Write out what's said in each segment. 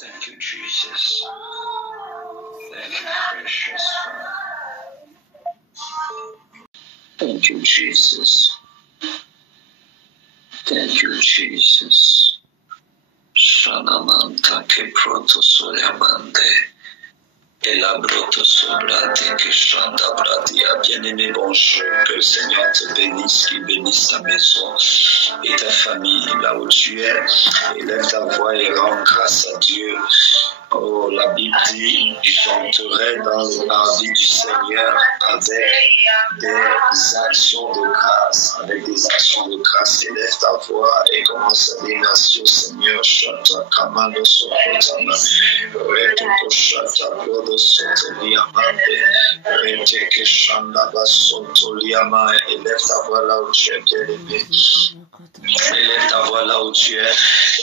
Thank you, Jesus. Thank you, precious Father. Thank you, Jesus. Thank you, Jesus. Shanamanta ke proto soyamande. Et la broto sobrati que chanta bratia. Bien-aimé, bonjour. Que le Seigneur te bénisse, qu'il bénisse ta maison et ta famille là où tu es. Élève ta voix et rends grâce à Dieu. Oh, la Bible dit, j'entrerai dans la vie du Seigneur avec des actions de grâce. Avec des actions de grâce, élève ta voix et commence à dire merci au Seigneur. Chanta kamano sokotama. Retoko chanta brodo soteliamande. Reteke chanda basotoliama. Élève ta voix là où tu es, bien-aimé. Élève ta voix là où tu es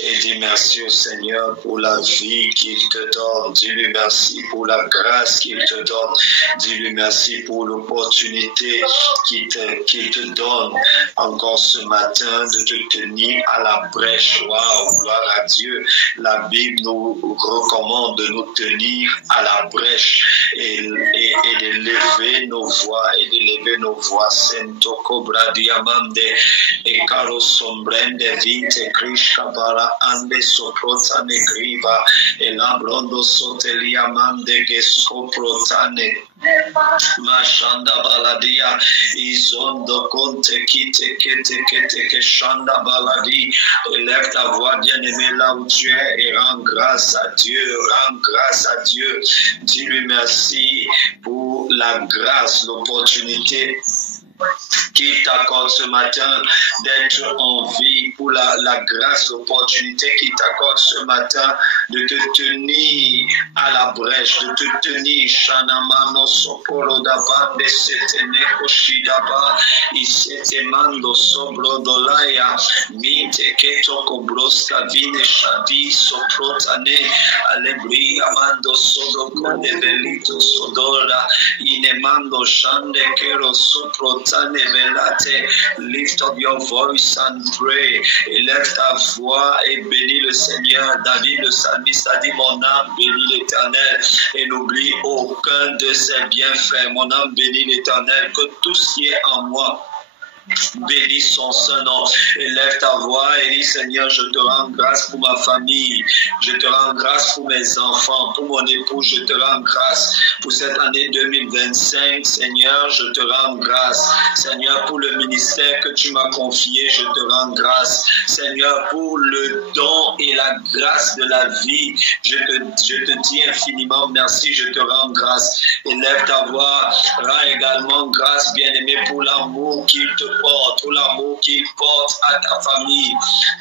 et dis merci au Seigneur pour la vie qu'il te donne. Dis-lui merci pour la grâce qu'il te donne. Dis-lui merci pour l'opportunité qu'il te donne encore ce matin de te tenir à la brèche. Waouh, gloire à Dieu. La Bible nous recommande de nous tenir à la brèche et de lever nos voix et de lever nos voix. Sento cobra diamande e caro sombrende vite krishka bara ande soprota negriva e lambrondo sotelia mande che scoprotane mashanda baladia izondo conte kite kete que chanda baladi. Élève ta voix, bien-aimé, là où tu es et rends grâce à Dieu, rends grâce à Dieu. Dis-lui merci pour la grâce, l'opportunité qui t'accorde ce matin d'être en vie, pour la grâce, l'opportunité qui t'accorde ce matin de te tenir à la brèche, de te tenir Shanamano Soporo Dabande Seteneko Shidaba Isetemando Sobro Dolaya Minte Keto Kobroska Vine Shadi Soprotane Alebri Amando Sodo Konde Belito Sodora Inemando Shande Kero Soprotane Velate. Lift up your voice and pray. Élève ta voix et bénis le Seigneur. David le psalmiste a dit, mon âme bénit l'Éternel et n'oublie aucun de ses bienfaits. Mon âme bénit l'Éternel, que tout ce qui est en moi bénis son saint nom. Élève ta voix et dis, Seigneur, je te rends grâce pour ma famille. Je te rends grâce pour mes enfants, pour mon époux. Je te rends grâce pour cette année 2025. Seigneur, je te rends grâce. Seigneur, pour le ministère que tu m'as confié, je te rends grâce. Seigneur, pour le don et la grâce de la vie, je te dis infiniment merci. Je te rends grâce. Élève ta voix. Rends également grâce, bien-aimé, pour l'amour qu'il te porte, pour l'amour qu'il porte à ta famille.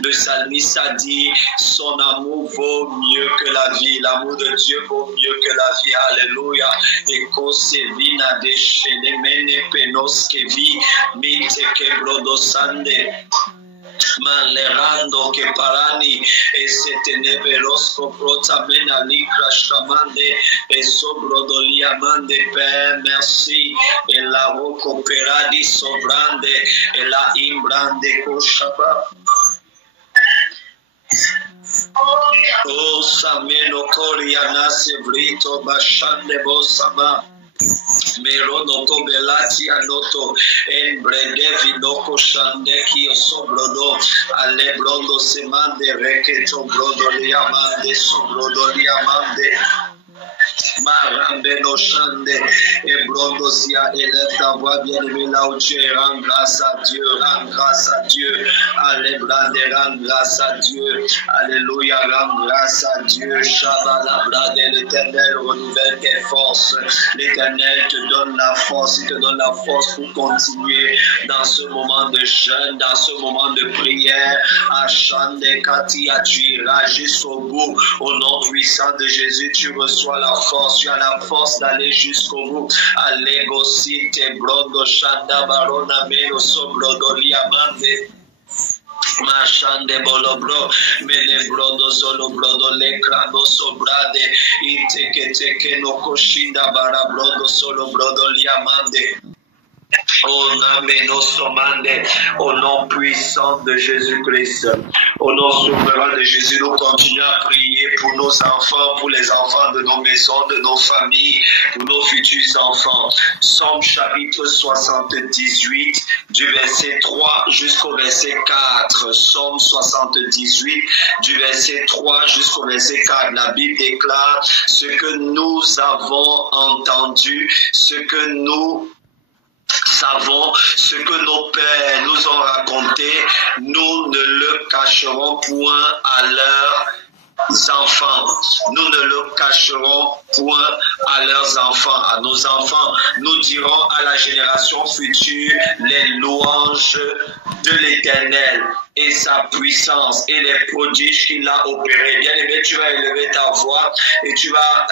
Le psalmiste a dit, son amour vaut mieux que la vie. L'amour de Dieu vaut mieux que la vie. Alléluia. Et kosevina de shenemene penos kevi mite kebrodosande. Malerando che parani e se teneverosco protamena licra shamande e sobrodolia mande per merci e la roco peradi sobrande e la imbrande koshaba. O sameno corianase vrito bashande bosama. Merono belati anoto en bredevi noko shandeki sobrodo alebrondo semande reketo brodo liamande sobrodo liamande Marambe no shande et brondo sia. Élève ta voix, bien-aimé, là où tu es. Rends grâce à Dieu, rends grâce à Dieu. Allébrande, rends grâce à Dieu. Alléluia, rends grâce à Dieu. Shabalabrade, l'Éternel renouvelle tes forces. L'Éternel te donne la force, il te donne la force pour continuer dans ce moment de jeûne, dans ce moment de prière. Ashande Katia, tu iras jusqu'au bout. Au nom puissant de Jésus, tu reçois la force, tu as la force d'aller jusqu'au bout. Allego site brodo shanda barona meno sobrodo liamande. Mashande bolobro mele brodo solo brodo le crado sobrade iteke teke no koshinda bara brodo solo brodo liamande. Au nom puissant de Jésus-Christ, au nom souverain de Jésus, nous continuons à prier pour nos enfants, pour les enfants de nos maisons, de nos familles, pour nos futurs enfants. Psaume chapitre 78, du verset 3 jusqu'au verset 4. Psaume 78, du verset 3 jusqu'au verset 4. La Bible déclare ce que nous avons entendu, ce que nous savons, ce que nos pères nous ont raconté, nous ne le cacherons point à leurs enfants. Nous ne le cacherons point à leurs enfants, à nos enfants. Nous dirons à la génération future les louanges de l'Éternel et sa puissance et les prodiges qu'il a opérés. Bien aimé, tu vas élever ta voix et tu vas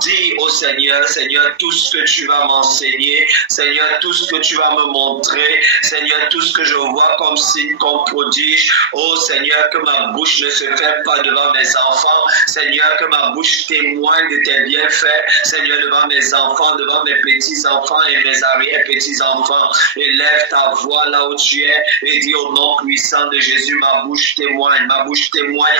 dire au Seigneur, Seigneur, tout ce que tu vas m'enseigner, Seigneur, tout ce que tu vas me montrer, Seigneur, tout ce que je vois comme signe, comme prodige. Oh Seigneur, que ma bouche ne se ferme pas devant mes enfants. Seigneur, que ma bouche témoigne de tes bienfaits. Seigneur, devant mes enfants, devant mes petits-enfants et mes arrière-petits-enfants. Élève ta voix là où tu es et dis au nom puissant de Jésus, ma bouche témoigne à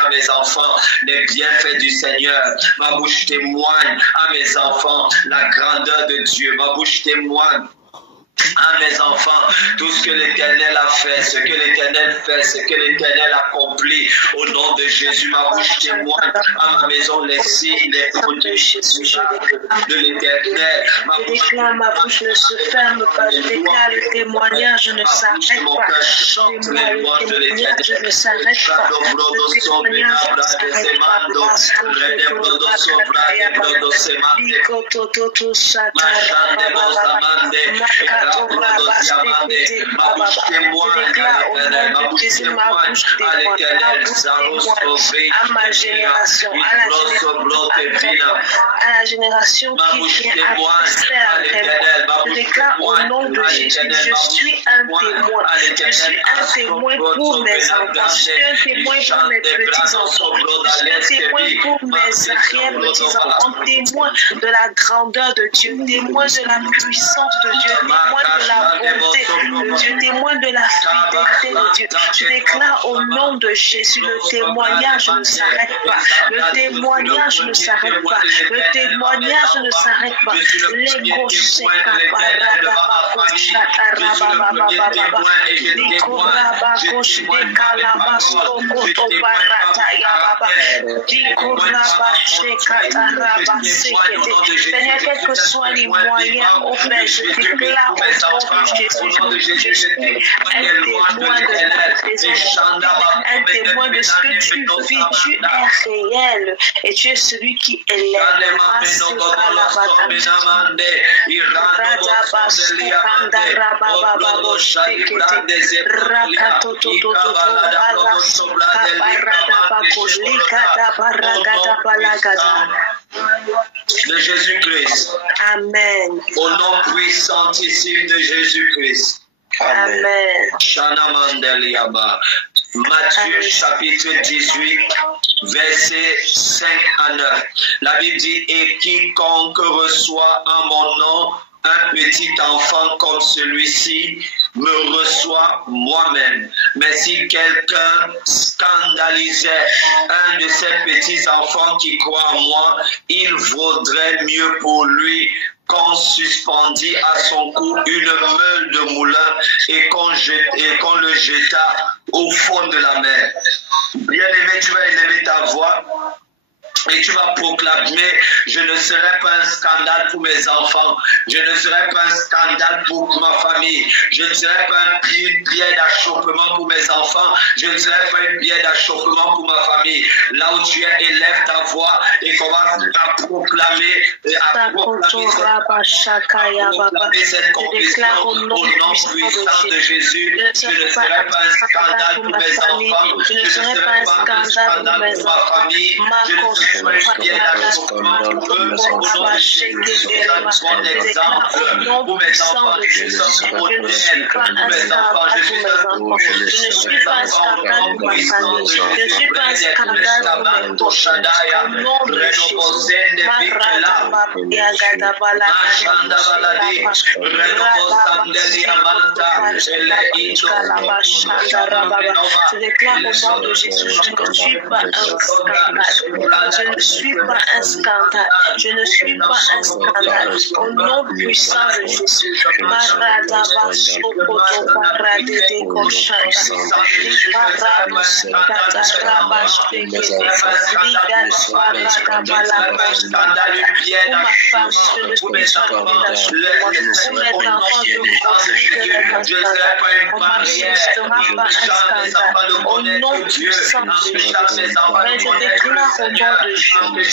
mes enfants les bienfaits du Seigneur. Ma bouche témoigne à mes enfants la grandeur de Dieu. Ma bouche témoigne à mes enfants tout ce que l'Éternel a fait, ce que l'Éternel fait, ce que l'Éternel accomplit. Au nom de Jésus, ma bouche témoigne à ma maison les signes, les prodiges de l'Éternel. Je déclare, ma bouche ne se ferme pas. Je déclare, le témoignage ne s'arrête pas. Le témoignage ne s'arrête pas. Le témoignage ne s'arrête pas. Ma bouche témoigne à ma génération, à la génération qui vient après moi. Je déclare au nom de Jésus, je suis un témoin. Je suis un témoin pour mes enfants. Je suis un témoin pour mes petits-enfants. Je suis un témoin pour mes arrière-petits-enfants. Témoin de la grandeur de Dieu, témoin de la puissance de Dieu, témoin de la bonté de Dieu, témoin de la fidélité de Dieu. Je déclare au nom de Jésus, le témoignage ne s'arrête pas. Le témoignage ne s'arrête pas. Le témoignage ne s'arrête pas. Les gauches Seigneur, quels que soient les moyens, au Père, je déclare au nom de Jésus, je suis un témoin de ce que tu vis, tu es réel et tu es celui qui élève. De Jésus-Christ. Amen. Au nom puissantissime de Jésus-Christ. Amen. Matthieu chapitre 18, versets 5 à 9. La Bible dit, et quiconque reçoit en mon nom un petit enfant comme celui-ci me reçoit moi-même. Mais si quelqu'un scandalisait un de ces petits enfants qui croient en moi, il vaudrait mieux pour lui qu'on suspendit à son cou une meule de moulin et qu'on le jeta au fond de la mer. Bien-aimé, tu vas élever ta voix et tu vas proclamer, je ne serai pas un scandale pour mes enfants, je ne serai pas un scandale pour ma famille, je ne serai pas une pierre d'achoppement pour mes enfants, je ne serai pas une pierre d'achoppement pour ma famille. Là où tu es, élève ta voix et commence à proclamer cette confession au nom puissant de Jésus. Je ne serai pas un scandale pour mes enfants, je ne serai pas un scandale pour ma famille, je ne serai Je ne suis pas un scandale. Au nom puissant de Jésus. Le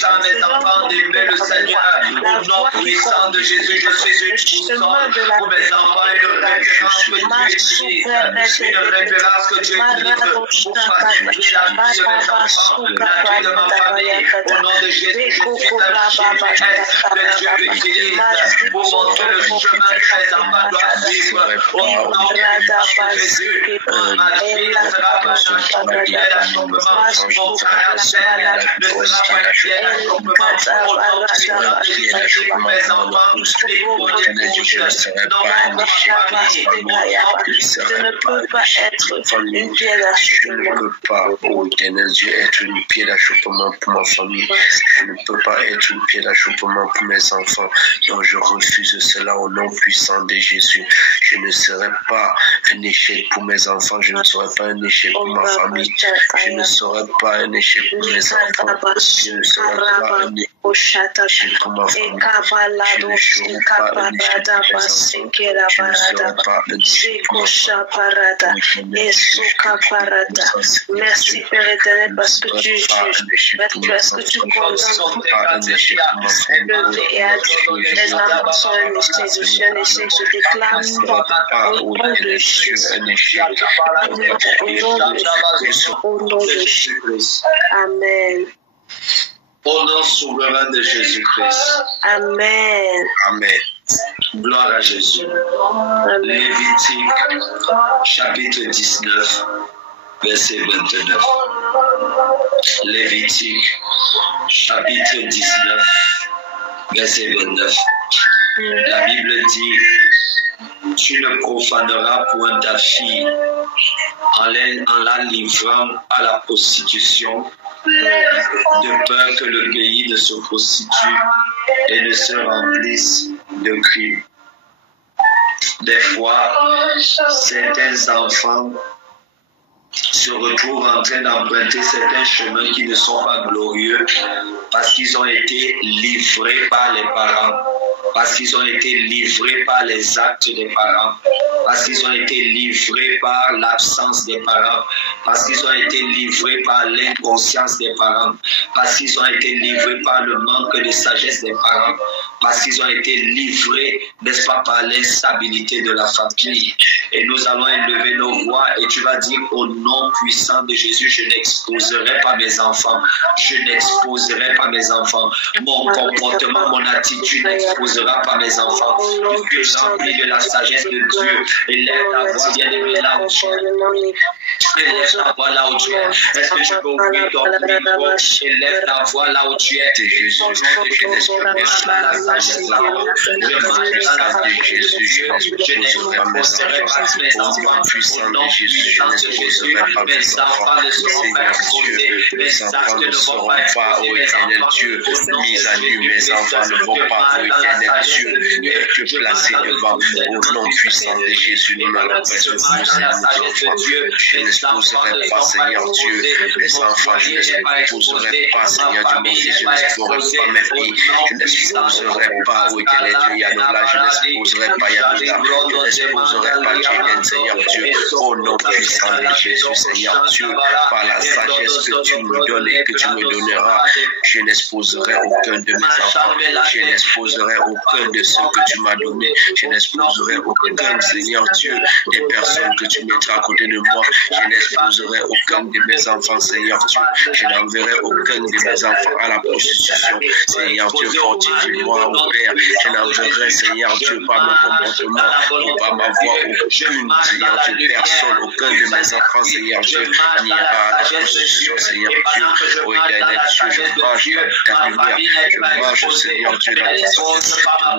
Seigneur, au nom puissant de Jésus, je suis une boussole pour mes enfants, une référence que Dieu utilise, une référence que Dieu utilise pour faciliter la vie de mes enfants, la vie de ma famille. Au nom de Jésus, je suis un GPS que Dieu utilise pour montrer le chemin que mes enfants doivent suivre. Au nom de Jésus, ma fille ne sera pas un pied d'achoppement, mon frère ne sera pas un pied d'achoppement. Je ne peux pas être une pierre d'achoppement. Je ne peux pas, ô éternel Dieu, être une pierre d'achoppement pour ma famille. Je ne peux pas être une pierre d'achoppement pour mes enfants. Donc je refuse cela au nom puissant de Jésus. Je ne serai pas un échec pour mes enfants. Je ne serai pas un échec pour ma famille. Je ne serai pas un échec pour mes enfants. Je ne serai pas un échec pour ma famille. Je ne serai pas un échec pour ma famille. Merci Père éternel parce que tu juges, parce que tu condamnes et à dire les enfants sont un échec, je suis un échec, je déclare au nom de Jésus, au nom de Jésus, Amen. Au nom souverain de Jésus-Christ. Amen. Amen. Gloire à Jésus. Lévitique, chapitre 19, verset 29. Lévitique, chapitre 19, verset 29. La Bible dit: tu ne profaneras point ta fille en la livrant à la prostitution, de peur que le pays ne se prostitue et ne se remplisse de crimes. Des fois, certains enfants se retrouvent en train d'emprunter certains chemins qui ne sont pas glorieux parce qu'ils ont été livrés par les parents, parce qu'ils ont été livrés par les actes des parents, parce qu'ils ont été livrés par l'absence des parents, parce qu'ils ont été livrés par l'inconscience des parents, parce qu'ils ont été livrés par le manque de sagesse des parents, parce qu'ils ont été livrés, n'est-ce pas, par l'instabilité de la famille. Et nous allons élever nos voix et tu vas dire: au nom puissant de Jésus, je n'exposerai pas mes enfants. Je n'exposerai pas mes enfants. Mon comportement, mon attitude n'exposera pas mes enfants. Je suis rempli de la sagesse de Dieu. Élève ta voix, bien-aimé, là où tu es. Élève ta voix là où tu es. Est-ce que tu peux ouvrir ton micro? Élève ta voix là où tu es. Jésus, je marche dans la sagesse là-haut. Je marche dans la sagesse de Jésus. Je n'exposerai pas mes enfants. Au nom puissant de Jésus, mes enfants ne seront pas exposés. Mes actes ne vont pas exposer mes enfants. Dieu, mis à nu, mes enfants ne vont pas, ô éternel Dieu, te placer devant. Au nom puissant de Jésus, nous n'allons pas exposer nos enfants. Je n'exposerai pas, Seigneur Dieu, mes enfants. Je n'exposerai pas, Seigneur Dieu, mon Dieu, je n'exposerai pas mes filles. Je n'exposerai n'exposerai pas, ô éternel Dieu, Yanola, je n'exposerai pas Yanola, je n'exposerai pas Jésus, Seigneur Dieu, au nom puissant de Jésus, Seigneur Dieu, par la sagesse que tu me donnes et que tu me donneras, je n'exposerai aucun de mes enfants, je n'exposerai aucun de ceux que tu m'as donnés, je n'exposerai aucun, Seigneur Dieu, des personnes que tu mettras à côté de moi, je n'exposerai aucun de mes enfants, Seigneur Dieu, je n'enverrai aucun de mes enfants à la prostitution, Seigneur Dieu, fortifie-moi, ô Père, je n'enverrai, Seigneur Dieu, par mon comportement, on va m'avoir aucune, Seigneur Dieu, personne, aucun de mes enfants, Seigneur Dieu, n'ira à la prostitution, Seigneur Dieu, ô éternel Dieu, je marche ta lumière, je marche, Seigneur Dieu, dans ta sagesse, je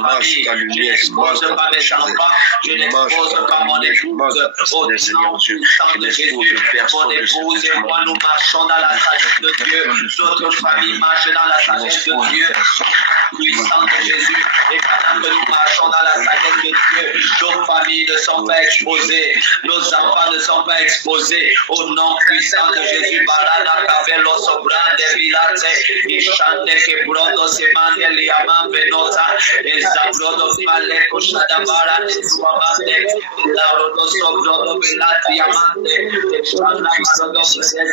marche ta lumière, je marche dans ta sagesse, je marche dans ta lumière, je marche dans ta sagesse, Seigneur Dieu, je n'expose personne de ce que tu m'as nous marchons dans la sagesse de Dieu, notre famille marche dans la sagesse de Dieu, puissant de Jésus, et pendant que nous marchons dans la sagesse de Dieu, nos familles ne sont pas exposées, nos enfants ne sont pas exposés, au nom puissant de Jésus, Barana, Cabello, Sobrande, Vilate, Ishande, Kebrodo, Semande, Liaman, Venota, Ezabrodo, Maleko, Shadabara, Suamande, Laurodo, Sobrodo, Vilate, Diamante, Shanda, Marodo,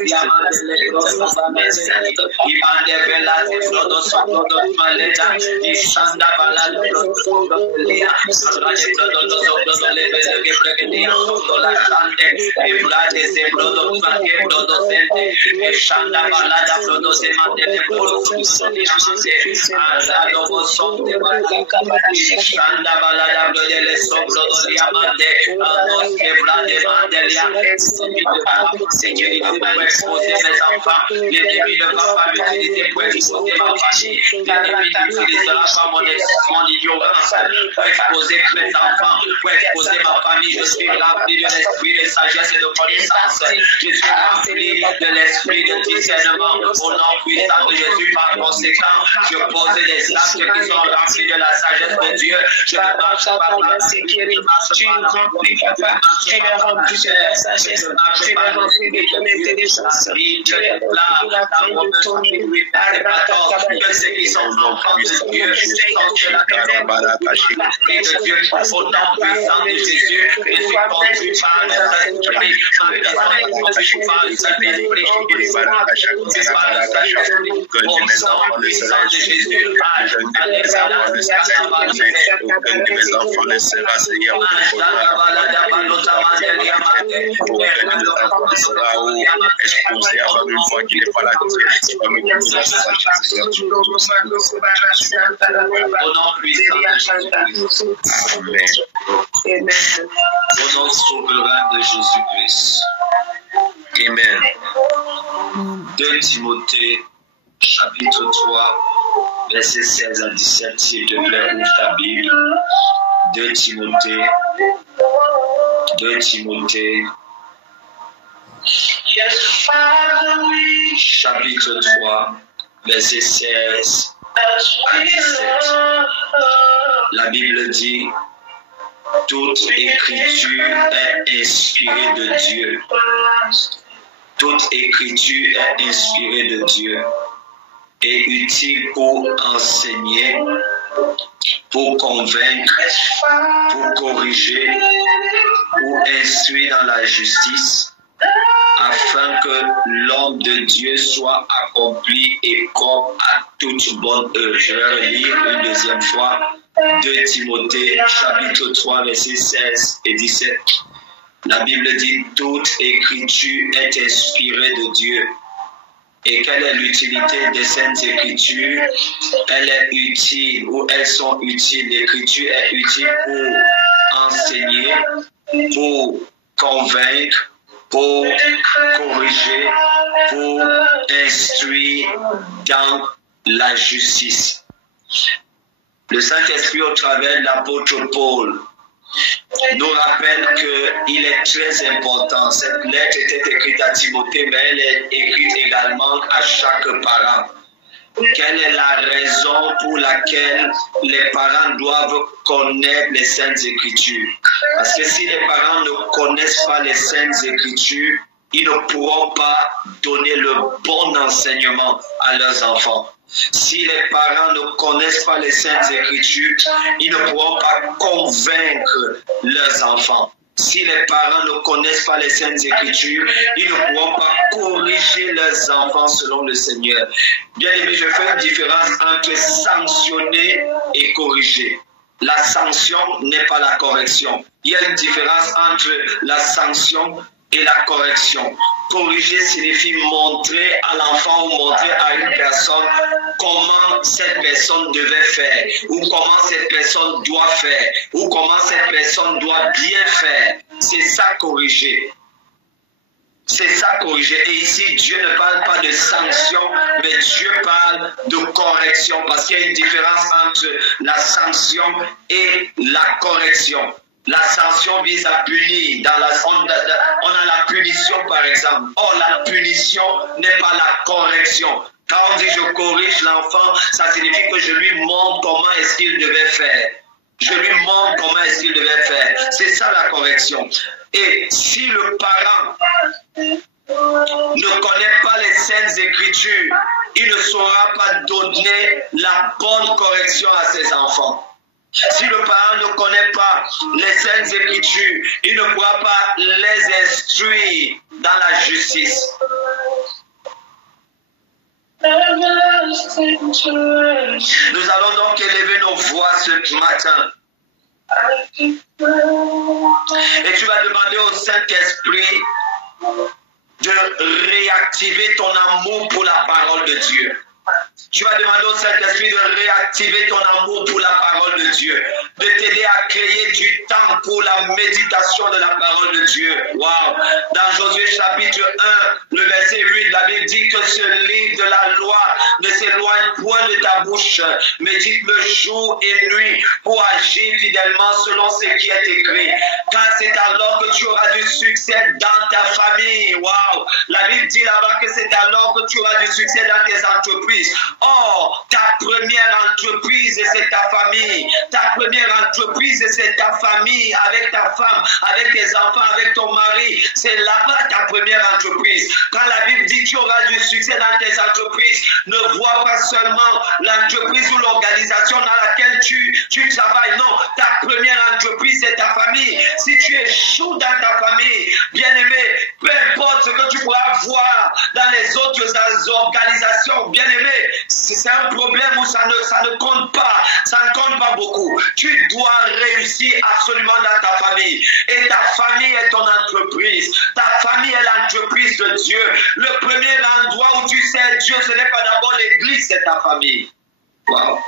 Diamante, Legroso, Bamese, Ibande, Velate, Brodo, Sobrodo, Maleta, Ishanda, Balado, Brodo, Lea, Rade, Brodo, Sobrodo, Leveze, Gebregedia, Sodola, Shande, Ibrade, Zebrodo, Mate, Brodo, Sente, Shanda, Balada, Brodo, Semande, Brodo, Diamante, Azado, Sonte, Shanda, Balada, Brodo, Sobrodo, Diamante, Anos, Quebrade, Mandelia, Seigneur, il ne va pas exposer mes enfants, l'ennemi ne va pas m'utiliser pour exposer ma famille, l'ennemi n'utilisera pas mon ignorance pour exposer mes enfants, pour exposer ma famille. Je suis rempli de l'esprit de sagesse et de connaissance, je suis rempli de l'esprit de discernement, au nom puissant de Jésus. Par conséquent, je pose des actes qui sont remplis de la sagesse de Dieu, je ne marche pas dans la sécurité, je ne marche pas dans la sagesse, je ne marche pas dans ton intelligence. Que ceux qui sont enfants de Dieu sont de la de Dieu, au nom puissant de Jésus, je suis conduit par le Saint-Esprit, ma maison est conduite par le Saint-Esprit, au nom puissant de Jésus, aucun de mes enfants ne sera, Seigneur, exposé avant une fois qu'il n'est pas là, tu vas me donner la sagesse, Seigneur, tu vas au nom puissant de Jésus. Amen. Au nom souverain de Jésus-Christ. Amen. 2 Timothée, chapitre 3, versets 16 à 17, s'il te plaît, ouvre ta Bible. 2 Timothée, chapitre 3, versets 16 à 17. La Bible dit: toute écriture est inspirée de Dieu. Toute écriture est inspirée de Dieu et utile pour enseigner, pour convaincre, pour corriger, pour instruire dans la justice, afin que l'homme de Dieu soit accompli et propre à toute bonne œuvre. Je vais relire une deuxième fois 2 Timothée, chapitre 3, versets 16 et 17. La Bible dit: toute écriture est inspirée de Dieu. Et quelle est l'utilité des saintes écritures? Elle est utile, ou elles sont utiles. L'écriture est utile pour enseigner, pour convaincre, pour corriger, pour instruire dans la justice. Le Saint-Esprit, au travers de l'apôtre Paul, nous rappelle qu'il est très important. Cette lettre était écrite à Timothée, mais elle est écrite également à chaque parent. Quelle est la raison pour laquelle les parents doivent connaître les Saintes Écritures? Parce que si les parents ne connaissent pas les Saintes Écritures, ils ne pourront pas donner le bon enseignement à leurs enfants. Si les parents ne connaissent pas les Saintes Écritures, ils ne pourront pas convaincre leurs enfants. Si les parents ne connaissent pas les Saintes Écritures, ils ne pourront pas corriger leurs enfants selon le Seigneur. Bien aimé, je fais une différence entre sanctionner et corriger. La sanction n'est pas la correction. Il y a une différence entre la sanction et la correction. Corriger signifie montrer à l'enfant ou montrer à une personne comment cette personne devait faire, ou comment cette personne doit faire, ou comment cette personne doit bien faire. C'est ça corriger. C'est ça corriger. Et ici, Dieu ne parle pas de sanction, mais Dieu parle de correction, parce qu'il y a une différence entre la sanction et la correction. La sanction vise à punir. On a la punition, par exemple. Or, la punition n'est pas la correction. Quand on dit je corrige l'enfant, ça signifie que je lui montre comment est-ce qu'il devait faire. Je lui montre comment est-ce qu'il devait faire. C'est ça la correction. Et si le parent ne connaît pas les Saintes Écritures, il ne saura pas donner la bonne correction à ses enfants. Si le parent ne connaît pas les Saintes Écritures, il ne pourra pas les instruire dans la justice. Nous allons donc élever nos voix ce matin. Et tu vas demander au Saint-Esprit de réactiver ton amour pour la parole de Dieu. Tu vas demander au Saint-Esprit de réactiver ton amour pour la parole de Dieu, de t'aider à créer du temps pour la méditation de la parole de Dieu. Wow. Dans Josué chapitre 1, le verset 8, la Bible dit que ce livre de la loi ne s'éloigne point de ta bouche. Médite-le jour et nuit pour agir fidèlement selon ce qui est écrit. Car c'est alors que tu auras du succès dans ta famille. Wow. La Bible dit là-bas que c'est alors que tu auras du succès dans tes entreprises. Or, ta première entreprise, c'est ta famille. Ta première entreprise, c'est ta famille, avec ta femme, avec tes enfants, avec ton mari. C'est là-bas ta première entreprise. Quand la Bible dit que tu auras du succès dans tes entreprises, ne vois pas seulement l'entreprise ou l'organisation dans laquelle tu travailles. Non, ta première entreprise, c'est ta famille. Si tu échoues dans ta famille, bien aimé, peu importe ce que tu pourras voir dans les autres organisations, bien aimé, c'est un problème où ça ne compte pas. Ça ne compte pas beaucoup. Tu dois réussir absolument dans ta famille. Et ta famille est ton entreprise. Ta famille est l'entreprise de Dieu. Le premier endroit où tu sers Dieu, ce n'est pas d'abord l'église, c'est ta famille. Wow.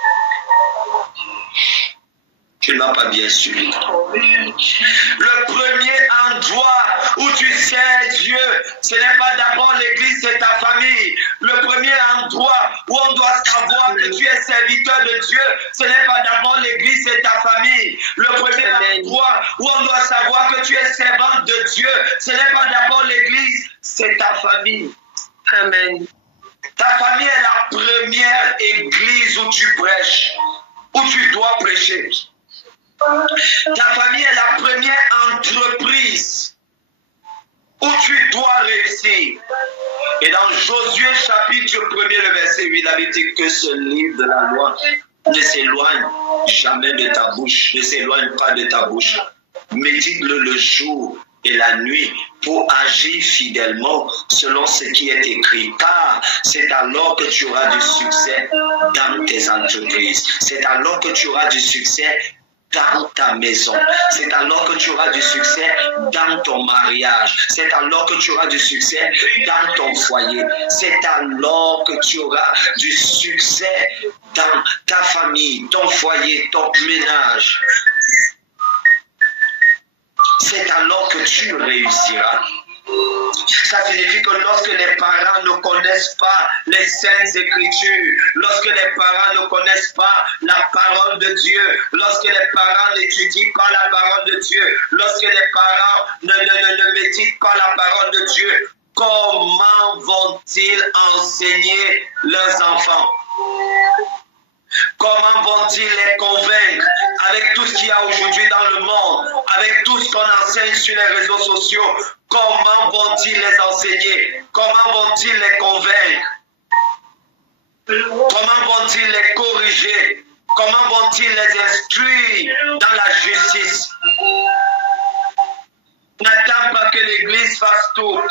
Tu ne m'as pas bien suivi. Le premier endroit où tu sers Dieu, ce n'est pas d'abord l'église, c'est ta famille. Le premier endroit où on doit savoir que tu es serviteur de Dieu, ce n'est pas d'abord l'église, c'est ta famille. Le premier endroit où on doit savoir que tu es servante de Dieu, ce n'est pas d'abord l'église, c'est ta famille. Amen. Ta famille est la première église où tu prêches, où tu dois prêcher. Ta famille est la première entreprise où tu dois réussir. Et dans Josué chapitre 1er, le verset 8, la Bible dit que ce livre de la loi ne s'éloigne jamais de ta bouche, ne s'éloigne pas de ta bouche. Médite-le le jour et la nuit pour agir fidèlement selon ce qui est écrit. Car c'est alors que tu auras du succès dans tes entreprises. C'est alors que tu auras du succès dans ta maison. C'est alors que tu auras du succès dans ton mariage. C'est alors que tu auras du succès dans ton foyer. C'est alors que tu auras du succès dans ta famille, ton foyer, ton ménage. C'est alors que tu réussiras. Ça signifie que lorsque les parents ne connaissent pas les Saintes Écritures, lorsque les parents ne connaissent pas la parole de Dieu, lorsque les parents n'étudient pas la parole de Dieu, lorsque les parents ne méditent pas la parole de Dieu, comment vont-ils enseigner leurs enfants? Comment vont-ils les convaincre avec tout ce qu'il y a aujourd'hui dans le monde, avec tout ce qu'on enseigne sur les réseaux sociaux? Comment vont-ils les enseigner? Comment vont-ils les convaincre? Comment vont-ils les corriger? Comment vont-ils les instruire dans la justice? N'attends pas que l'Église fasse tout.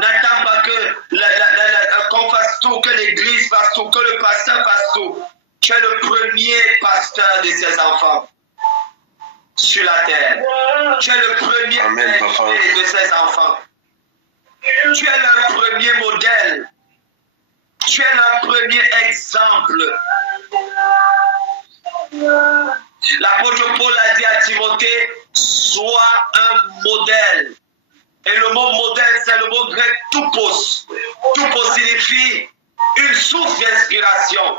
N'attends pas que qu'on fasse tout, que l'Église fasse tout, que le pasteur fasse tout. Tu es le premier pasteur de ses enfants sur la terre. Tu es le premier père de ses enfants. Tu es leur premier modèle. Tu es leur premier exemple. L'apôtre Paul a dit à Timothée, sois un modèle. Et le mot modèle, c'est le mot grec toupos. Toupos signifie une source d'inspiration,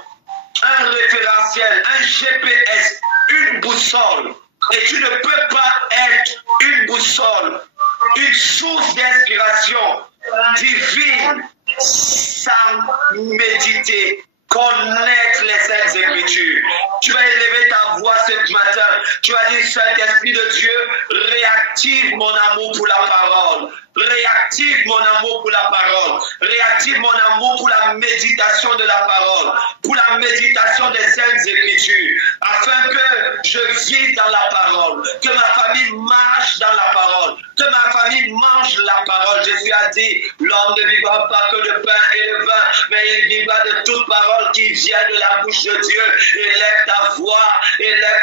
un référentiel, un GPS, une boussole. Et tu ne peux pas être une boussole, une source d'inspiration divine sans méditer, connaître les Saintes Écritures. Tu vas élever ta voix ce matin. Tu vas dire, Saint-Esprit de Dieu, réactive mon amour pour la parole. Réactive mon amour pour la parole. Réactive mon amour pour la méditation de la parole. Pour la méditation des Saintes Écritures. Afin que je vive dans la parole. Que ma famille marche dans la parole. Que ma famille mange la parole. Jésus a dit, l'homme ne vivra pas que de pain et de vin, mais il vivra de toute parole qui vient de la bouche de Dieu. Élève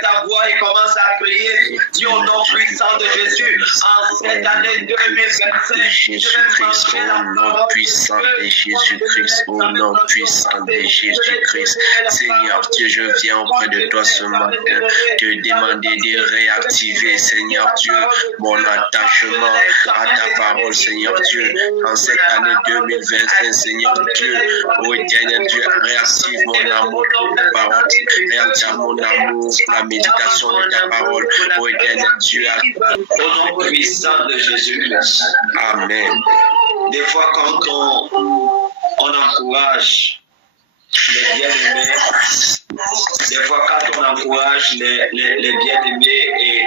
ta voix et commence à prier. Dis au nom puissant de Jésus, en cette année 2025, Jésus-Christ, au nom puissant de Jésus-Christ, au nom puissant de Jésus-Christ. Seigneur Dieu, je viens auprès de toi ce matin, te demander de réactiver, Seigneur Dieu, mon attachement à ta parole, Seigneur Dieu, en cette année 2025, Seigneur Dieu, ô éternel Dieu, réactive mon amour pour ta parole, réactive mon amour pour la méditation de ta parole, ô éternel Dieu, au nom puissant de Jésus-Christ. Amen. Des fois, quand on encourage les bien-aimés, des fois, quand on encourage les bien-aimés et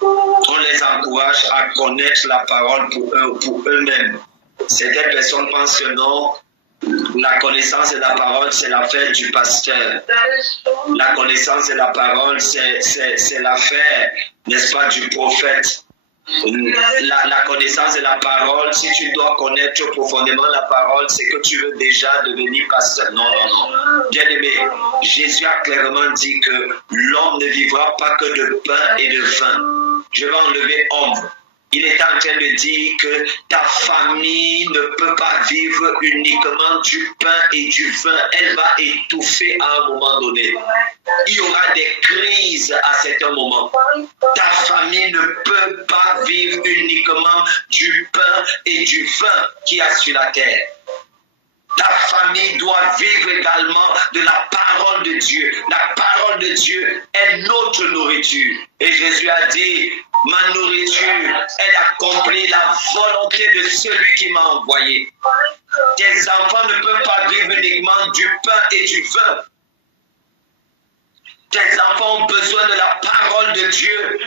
on les encourage à connaître la parole pour eux-mêmes, certaines personnes pensent que non, la connaissance de la parole, c'est l'affaire du pasteur. La connaissance de la parole, c'est l'affaire, n'est-ce pas, du prophète. La connaissance de la parole, si tu dois connaître profondément la parole, c'est que tu veux déjà devenir pasteur. Non. Bien-aimé, Jésus a clairement dit que l'homme ne vivra pas que de pain et de vin. Je vais enlever homme. Il est en train de dire que ta famille ne peut pas vivre uniquement du pain et du vin. Elle va étouffer à un moment donné. Il y aura des crises à certains moments. Ta famille ne peut pas vivre uniquement du pain et du vin qu'il y a sur la terre. Ta famille doit vivre également de la parole de Dieu. La parole de Dieu est notre nourriture. Et Jésus a dit, ma nourriture est d'accomplir la volonté de celui qui m'a envoyé. Tes enfants ne peuvent pas vivre uniquement du pain et du vin. Tes enfants ont besoin de la parole de Dieu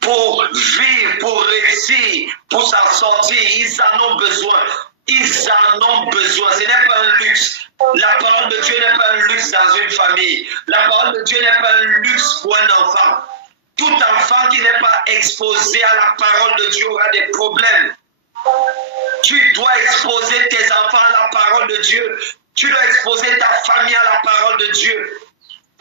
pour vivre, pour réussir, pour s'en sortir. Ils en ont besoin. Ils en ont besoin. Ce n'est pas un luxe. La parole de Dieu n'est pas un luxe dans une famille. La parole de Dieu n'est pas un luxe pour un enfant. Tout enfant qui n'est pas exposé à la parole de Dieu aura des problèmes. Tu dois exposer tes enfants à la parole de Dieu. Tu dois exposer ta famille à la parole de Dieu.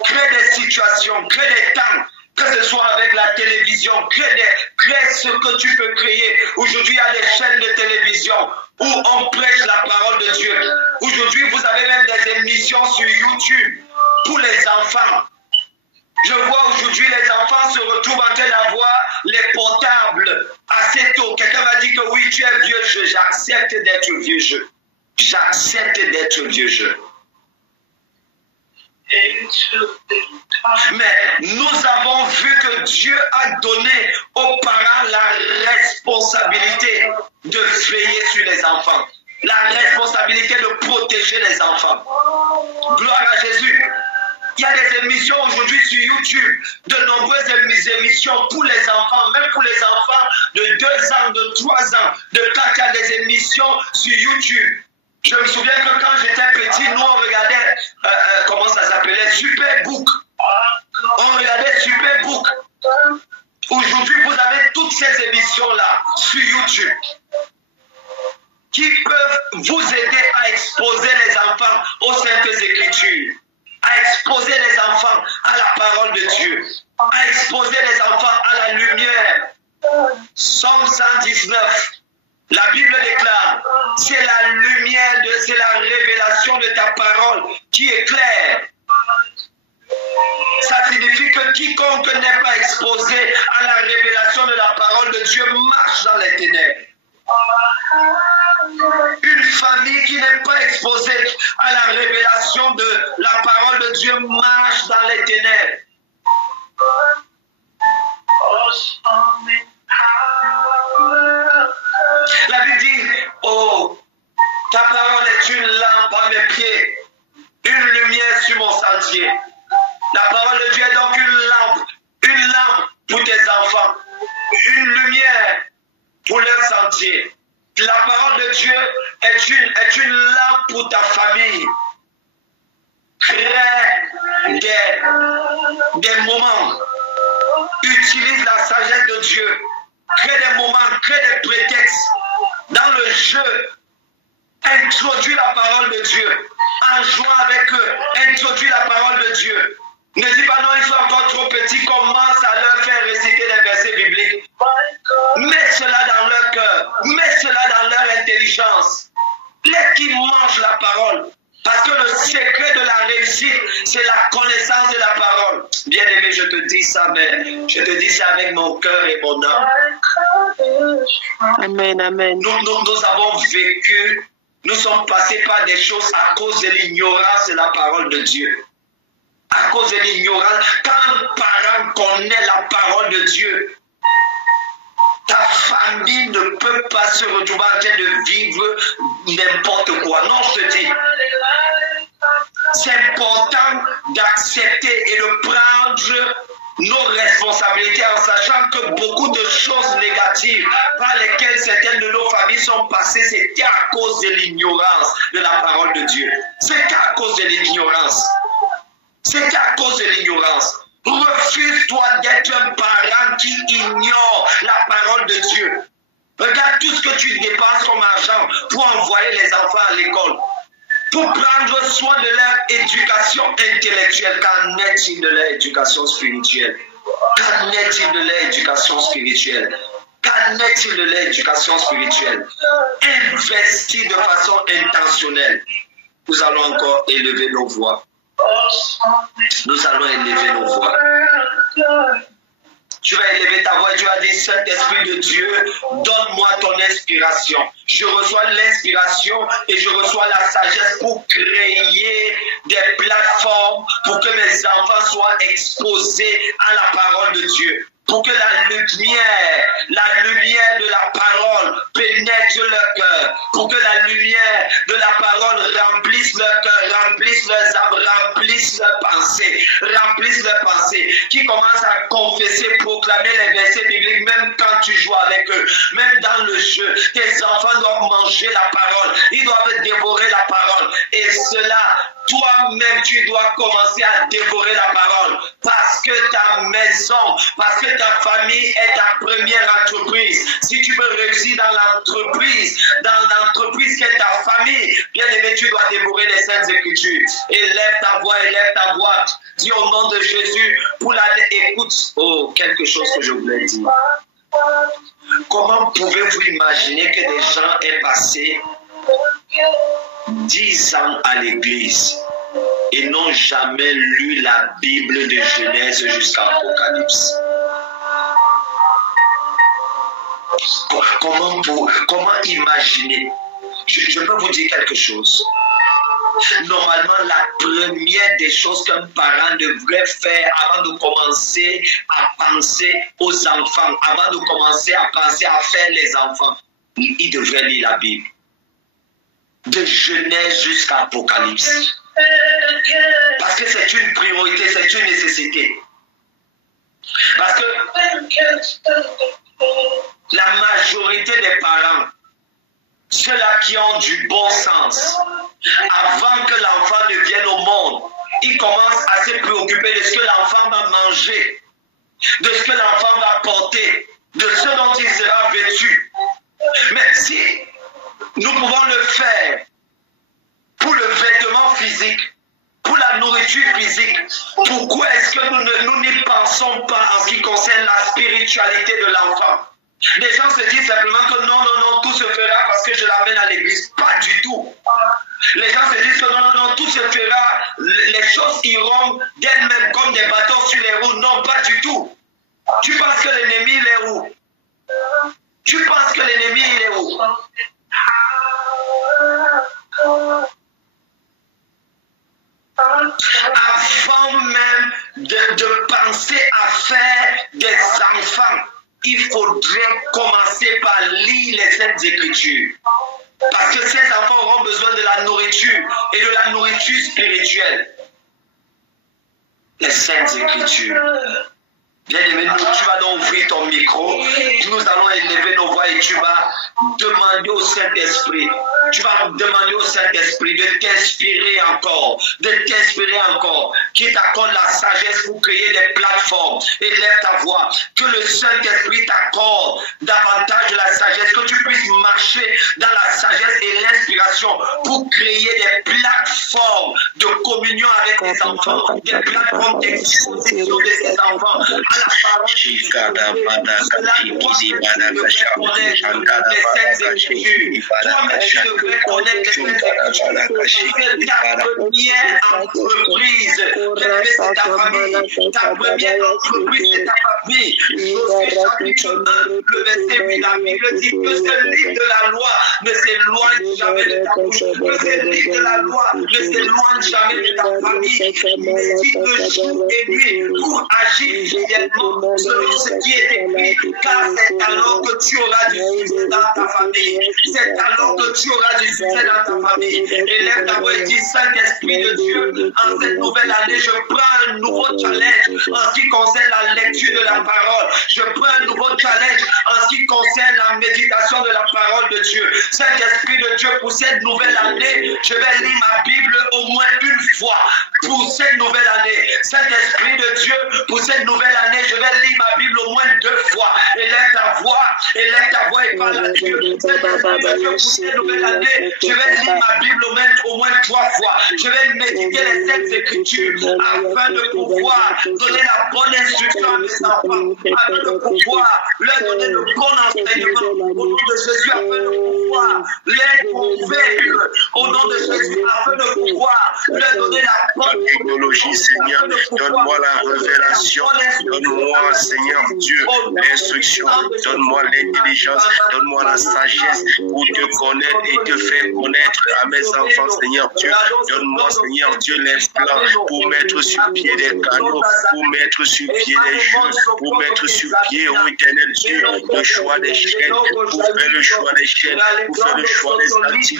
Crée des situations, crée des temps, que ce soit avec la télévision, crée ce que tu peux créer. Aujourd'hui, il y a des chaînes de télévision où on prêche la parole de Dieu. Aujourd'hui, vous avez même des émissions sur YouTube pour les enfants. Je vois aujourd'hui les enfants se retrouvent en train d'avoir les portables assez tôt. Quelqu'un m'a dit que oui, tu es vieux jeu. J'accepte d'être vieux jeu. J'accepte d'être vieux jeu. Mais nous avons vu que Dieu a donné aux parents la responsabilité de veiller sur les enfants, la responsabilité de protéger les enfants. Gloire à Jésus. Il y a des émissions aujourd'hui sur YouTube, de nombreuses émissions pour les enfants, même pour les enfants de 2 ans, de 3 ans, de 4 ans, il y a des émissions sur YouTube. Je me souviens que quand j'étais petit, nous on regardait, comment ça s'appelait, Superbook. On regardait Superbook. Aujourd'hui, vous avez toutes ces émissions-là sur YouTube qui peuvent vous aider à exposer les enfants aux Saintes Écritures, à exposer les enfants à la parole de Dieu, à exposer les enfants à la lumière. Somme 119, la Bible déclare, c'est la lumière, c'est la révélation de ta parole qui éclaire. Ça signifie que quiconque n'est pas exposé à la révélation de la parole de Dieu marche dans les ténèbres. Une famille qui n'est pas exposée à la révélation de la parole de Dieu marche dans les ténèbres. La Bible dit, oh, ta parole est une lampe à mes pieds, une lumière sur mon sentier. La parole de Dieu est donc une lampe pour tes enfants, une lumière pour leur sentier. La parole de Dieu est une lampe pour ta famille. Crée des moments. Utilise la sagesse de Dieu. Crée des moments, crée des prétextes. Dans le jeu, introduis la parole de Dieu. En jouant avec eux, introduis la parole de Dieu. Ne dis pas non, ils sont encore trop petits, commence à leur faire réciter les versets bibliques. Mets cela dans leur cœur, mets cela dans leur intelligence. Laisse qu'ils mangent la parole. Parce que le secret de la réussite, c'est la connaissance de la parole. Bien-aimé, je te dis ça, mais je te dis ça avec mon cœur et mon âme. Amen, amen. Nous avons vécu, nous sommes passés par des choses à cause de l'ignorance de la parole de Dieu. À cause de l'ignorance, quand un parent connaît la parole de Dieu, ta famille ne peut pas se retrouver en train de vivre n'importe quoi. Non, je te dis, c'est important d'accepter et de prendre nos responsabilités en sachant que beaucoup de choses négatives par lesquelles certaines de nos familles sont passées, c'était à cause de l'ignorance de la parole de Dieu. C'était à cause de l'ignorance. C'était à cause de l'ignorance. Refuse-toi d'être un parent qui ignore la parole de Dieu. Regarde tout ce que tu dépenses comme argent pour envoyer les enfants à l'école, pour prendre soin de leur éducation intellectuelle. Qu'en est-il de leur éducation spirituelle? Qu'en est-il de leur éducation spirituelle? Qu'en est-il de leur éducation spirituelle? Investis de façon intentionnelle. Nous allons encore élever nos voix. Nous allons élever nos voix. Tu vas élever ta voix et tu vas dire, Saint-Esprit de Dieu, donne-moi ton inspiration. Je reçois l'inspiration et je reçois la sagesse pour créer des plateformes pour que mes enfants soient exposés à la parole de Dieu. Pour que la lumière de la parole pénètre leur cœur. Pour que la lumière de la parole remplisse leur cœur, remplisse leurs âmes, remplisse leurs pensées. Qui commencent à confesser, proclamer les versets bibliques, même quand tu joues avec eux, même dans le jeu. Tes enfants doivent manger la parole. Ils doivent dévorer la parole. Et cela, toi-même, tu dois commencer à dévorer la parole. Parce que ta maison, parce que ta famille est ta première entreprise. Si tu veux réussir dans l'entreprise qui est ta famille, bien aimé, tu dois dévorer les Saintes Écritures. Élève ta voix. Dis au nom de Jésus pour l'année. Écoute, quelque chose que je voulais dire. Comment pouvez-vous imaginer que des gens aient passé 10 ans à l'église et n'ont jamais lu la Bible de Genèse jusqu'à Apocalypse? Comment imaginer? Je peux vous dire quelque chose. Normalement, la première des choses qu'un parent devrait faire avant de commencer à penser aux enfants, avant de commencer à penser à faire les enfants, il devrait lire la Bible. De Genèse jusqu'à Apocalypse. Parce que c'est une priorité, c'est une nécessité. Parce que la majorité des parents, ceux-là qui ont du bon sens, avant que l'enfant ne vienne au monde, ils commencent à se préoccuper de ce que l'enfant va manger, de ce que l'enfant va porter, de ce dont il sera vêtu. Mais si nous pouvons le faire pour le vêtement physique, pour la nourriture physique, pourquoi est-ce que nous n'y pensons pas en ce qui concerne la spiritualité de l'enfant? Les gens se disent simplement que non, tout se fera parce que je l'amène à l'église. Pas du tout. Les gens se disent que non, tout se fera, les choses iront d'elles-mêmes comme des bâtons sur les roues. Non, pas du tout. Tu penses que l'ennemi, il est où? Tu penses que l'ennemi, il est où? Avant même de penser à faire des enfants, il faudrait commencer par lire les Saintes Écritures. Parce que ces enfants auront besoin de la nourriture et de la nourriture spirituelle. Les Saintes Écritures. Bien-aimé, tu vas donc ouvrir ton micro, nous allons élever nos voix et tu vas demander au Saint-Esprit, de t'inspirer encore, qui t'accorde la sagesse pour créer des plateformes. Élève ta voix, que le Saint-Esprit t'accorde davantage de la sagesse, que tu puisses marcher dans la sagesse et l'inspiration pour créer des plateformes de communion avec tes enfants, des plateformes d'exposition de tes enfants. À la parole de Dieu, toi tu devrais connaître les Saintes Écritures. Ta première entreprise, c'est ta famille. Ta première entreprise, c'est ta famille. Josué chapitre 1, le verset 8, la Bible dit que ce livre de la loi ne s'éloigne jamais de ta bouche. Que ce livre de la loi ne s'éloigne jamais de ta famille. Médite le jour et nuit pour agir fidèlement selon ce qui est écrit, car c'est alors que tu auras du succès dans ta famille. C'est alors que tu auras du succès dans ta famille. Élève ta voix et dis, Saint-Esprit de Dieu, en cette nouvelle année, je prends un nouveau challenge en ce qui concerne la lecture de la parole. Je prends un nouveau challenge en ce qui concerne la méditation de la parole de Dieu. Saint-Esprit de Dieu, pour cette nouvelle année, je vais lire ma Bible au moins une fois. Pour cette nouvelle année, Saint-Esprit de Dieu, pour cette nouvelle année, je vais lire ma Bible au moins 2 fois. Élève ta voix et parle à Dieu. Saint-Esprit de Dieu, pour cette nouvelle année, je vais lire ma Bible au moins 3 fois. Je vais méditer les Saintes Écritures afin de pouvoir donner la bonne instruction à mes enfants, afin de pouvoir leur donner le bon enseignement au nom de Jésus, afin de pouvoir les convaincre au nom de Jésus, afin de pouvoir leur donner la bonne technologie, Seigneur. Donne-moi la révélation, donne-moi, Seigneur Dieu, l'instruction, donne-moi l'intelligence, donne-moi la sagesse pour te connaître et te faire connaître à mes enfants, Seigneur Dieu. Donne-moi, Seigneur Dieu, les plans pour mettre sur pied des canaux, pour mettre sur pied des jeux, pour mettre sur pied, ô éternel Dieu, le choix des chaînes, pour faire le choix des chaînes, pour faire le choix des activités.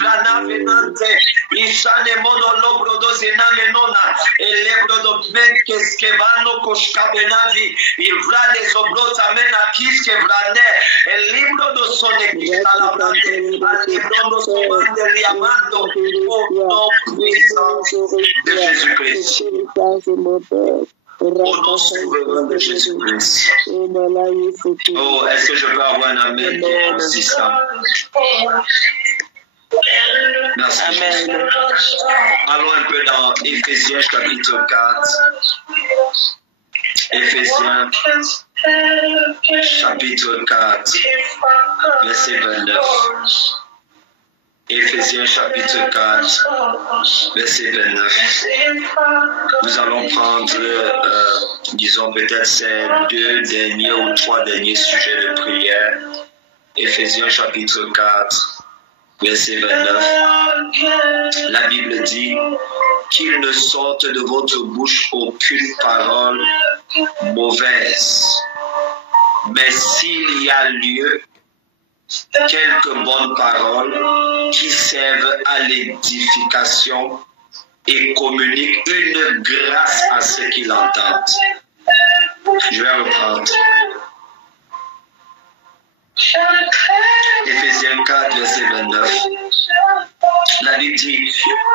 De Jésus-Christ. Au nom souverain de Jésus-Christ. Oh, est-ce que je peux avoir un amen qui est consistant? Merci. Amen. Allons un peu dans Éphésiens chapitre 4. Éphésiens chapitre 4, verset 29. Éphésiens chapitre 4, verset 29. Nous allons prendre, disons peut-être ces 2 derniers ou 3 derniers sujets de prière. Éphésiens chapitre 4, verset 29. La Bible dit qu'il ne sorte de votre bouche aucune parole mauvaise, mais s'il y a lieu, quelques bonnes paroles qui servent à l'édification, et communique une grâce à ceux qui l'entendent. Je vais reprendre. Éphésiens 4, verset 29. La Bible dit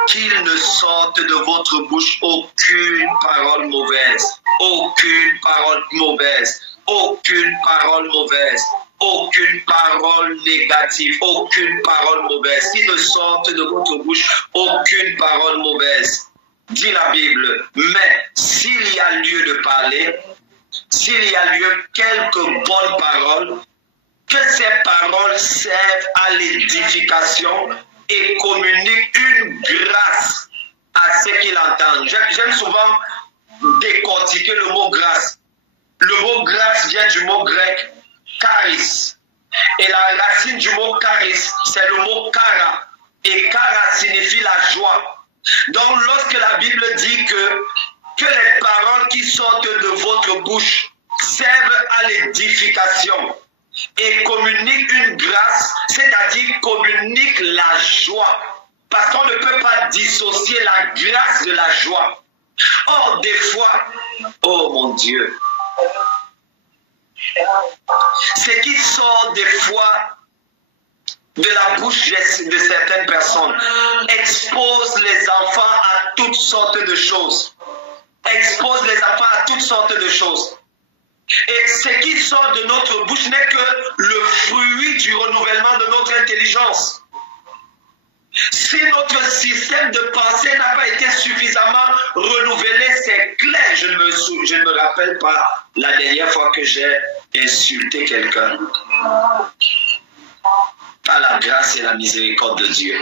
qu'il ne sorte de votre bouche aucune parole mauvaise, aucune parole mauvaise, aucune parole mauvaise, aucune parole négative, aucune parole mauvaise. Qu'il ne sorte de votre bouche aucune parole mauvaise. Dit la Bible, mais s'il y a lieu de parler, s'il y a lieu quelques bonnes paroles, que ces paroles servent à l'édification et communiquent une grâce à ceux qui l'entendent. J'aime souvent décortiquer le mot grâce. Le mot grâce vient du mot grec charis. Et la racine du mot charis, c'est le mot kara. Et kara signifie la joie. Donc lorsque la Bible dit que les paroles qui sortent de votre bouche servent à l'édification et communiquent une grâce, c'est-à-dire communiquent la joie. Parce qu'on ne peut pas dissocier la grâce de la joie. Or, des fois, oh mon Dieu, ce qui sort des fois de la bouche de certaines personnes expose les enfants à toutes sortes de choses. Expose les enfants à toutes sortes de choses. Et ce qui sort de notre bouche n'est que le fruit du renouvellement de notre intelligence. Si notre système de pensée n'a pas été suffisamment renouvelé, c'est clair. Je ne me rappelle pas la dernière fois que j'ai insulté quelqu'un. Par la grâce et la miséricorde de Dieu.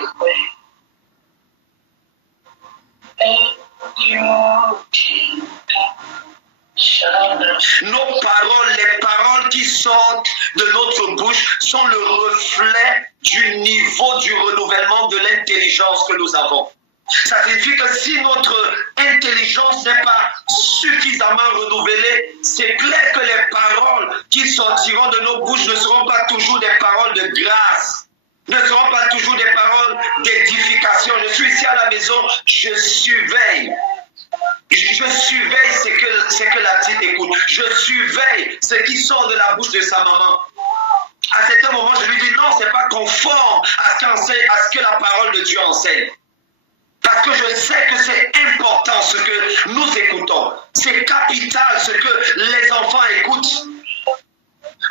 Nos paroles, les paroles qui sortent de notre bouche sont le reflet du niveau du renouvellement de l'intelligence que nous avons. Ça signifie que si notre intelligence n'est pas suffisamment renouvelée, c'est clair que les paroles qui sortiront de nos bouches ne seront pas toujours des paroles de grâce, ne seront pas toujours des paroles d'édification. Je suis ici à la maison, je surveille. Je surveille ce que la petite écoute. Je surveille ce qui sort de la bouche de sa maman. À certains moments, je lui dis non, ce n'est pas conforme à ce que la parole de Dieu enseigne. Parce que je sais que c'est important ce que nous écoutons. C'est capital ce que les enfants écoutent.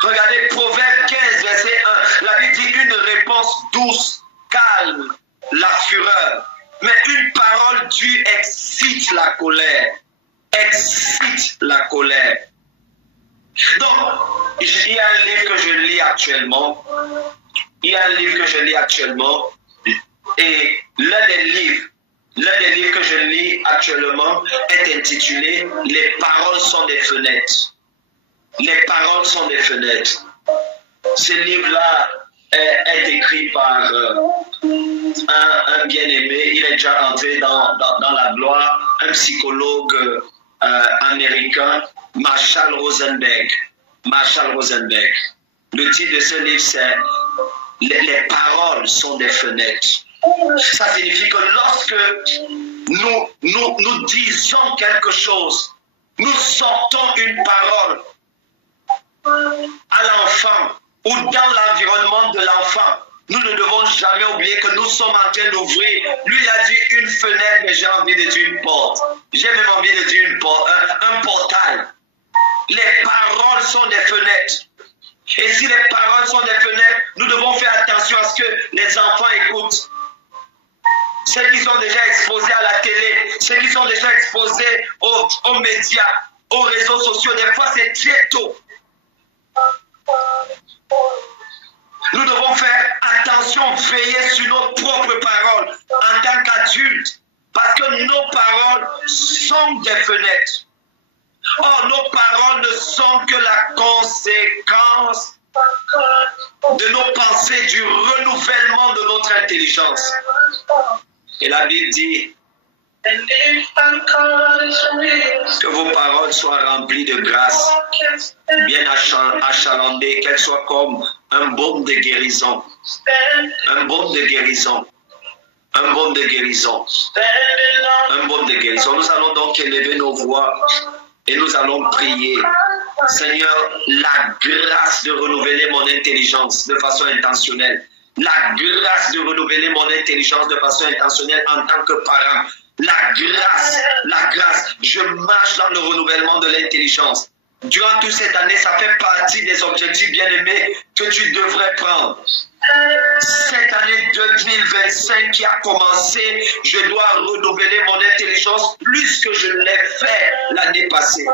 Regardez Proverbe 15, verset 1. La Bible dit une réponse douce calme la fureur. Mais une parole dure excite la colère. Excite la colère. Donc, il y a un livre que je lis actuellement. Et l'un des livres que je lis actuellement est intitulé « Les paroles sont des fenêtres ». Les paroles sont des fenêtres. Ce livre-là est écrit par un bien-aimé. Il est déjà entré dans la gloire. Un psychologue américain, Marshall Rosenberg. Le titre de ce livre, c'est « Les paroles sont des fenêtres ». Ça signifie que lorsque nous disons quelque chose, nous sortons une parole à l'enfant ou dans l'environnement de l'enfant, nous ne devons jamais oublier que nous sommes en train d'ouvrir. Lui, il a dit une fenêtre, mais j'ai envie de dire une porte. J'ai même envie de dire un portail. Les paroles sont des fenêtres. Et si les paroles sont des fenêtres, nous devons faire attention à ce que les enfants écoutent. Ceux qui sont déjà exposés à la télé, ceux qui sont déjà exposés aux médias, aux réseaux sociaux, des fois c'est très tôt. Nous devons faire attention, veiller sur nos propres paroles en tant qu'adultes, parce que nos paroles sont des fenêtres. Or, nos paroles ne sont que la conséquence de nos pensées, du renouvellement de notre intelligence. Et la Bible dit que vos paroles soient remplies de grâce, bien achalandées, qu'elles soient comme un baume de guérison. Un baume de guérison. Un baume de guérison. Un baume de guérison. Nous allons donc élever nos voix et nous allons prier. Seigneur, la grâce de renouveler mon intelligence de façon intentionnelle. La grâce de renouveler mon intelligence de façon intentionnelle en tant que parent. La grâce. Je marche dans le renouvellement de l'intelligence. Durant toute cette année, ça fait partie des objectifs bien-aimés que tu devrais prendre. Cette année 2025 qui a commencé, je dois renouveler mon intelligence plus que je l'ai fait l'année passée.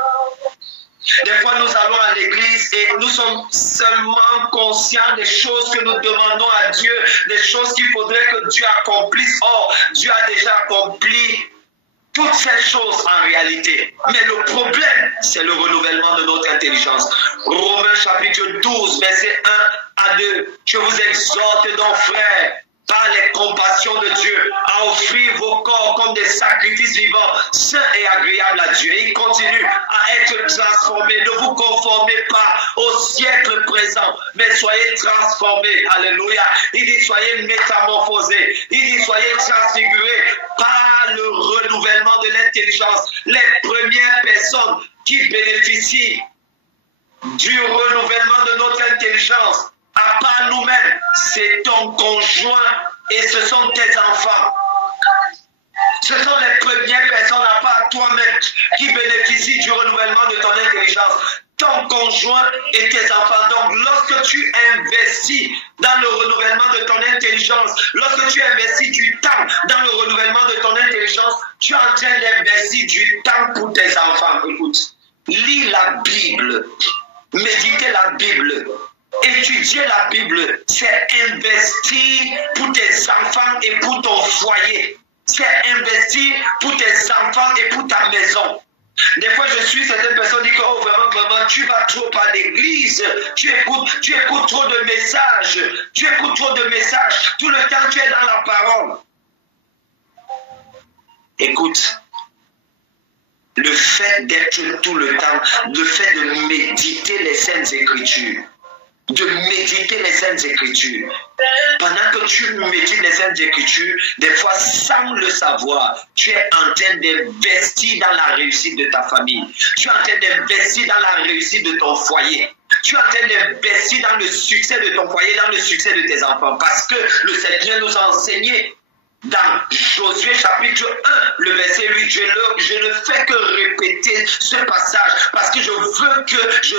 Des fois, nous allons à l'église et nous sommes seulement conscients des choses que nous demandons à Dieu, des choses qu'il faudrait que Dieu accomplisse. Or, Dieu a déjà accompli toutes ces choses en réalité. Mais le problème, c'est le renouvellement de notre intelligence. Romains chapitre 12, verset 1 à 2. Je vous exhorte donc, frères, par les compassions de Dieu, à offrir vos corps comme des sacrifices vivants, saints et agréables à Dieu. Il continue à être transformé. Ne vous conformez pas au siècle présent, mais soyez transformés. Alléluia. Il dit, soyez métamorphosés. Il dit, soyez transfigurés par le renouvellement de l'intelligence. Les premières personnes qui bénéficient du renouvellement de notre intelligence, à part nous-mêmes, c'est ton conjoint et ce sont tes enfants. Ce sont les premières personnes, à part toi-même, qui bénéficient du renouvellement de ton intelligence. Ton conjoint et tes enfants. Donc, lorsque tu investis dans le renouvellement de ton intelligence, lorsque tu investis du temps dans le renouvellement de ton intelligence, tu es en train d'investir du temps pour tes enfants. Écoute, lis la Bible, méditez la Bible. Étudier la Bible, c'est investir pour tes enfants et pour ton foyer. C'est investir pour tes enfants et pour ta maison. Des fois, je suis certaines personnes qui disent, oh vraiment, tu vas trop à l'église, tu écoutes trop de messages, tout le temps tu es dans la parole. Écoute, le fait d'être tout le temps, le fait de méditer les Saintes Écritures, pendant que tu médites les Saintes Écritures, des fois sans le savoir, tu es en train d'investir dans la réussite de ta famille. Tu es en train d'investir dans la réussite de ton foyer. Tu es en train d'investir dans le succès de ton foyer, dans le succès de tes enfants. Parce que le Seigneur nous a enseigné dans Josué chapitre 1, le verset 8, je ne fais que répéter ce passage parce que je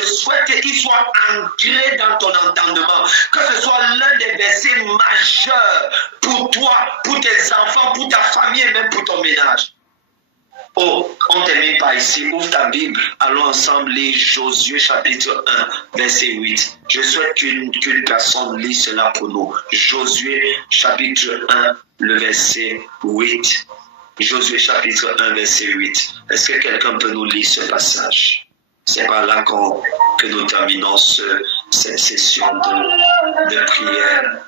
souhaite qu'il soit ancré dans ton entendement, que ce soit l'un des versets majeurs pour toi, pour tes enfants, pour ta famille et même pour ton ménage. Oh, on ne termine pas ici. Ouvre ta Bible. Allons ensemble lire Josué chapitre 1, verset 8. Je souhaite qu'une personne lise cela pour nous. Josué chapitre 1, le verset 8. Josué chapitre 1, verset 8. Est-ce que quelqu'un peut nous lire ce passage? C'est par là que nous terminons cette session de prière.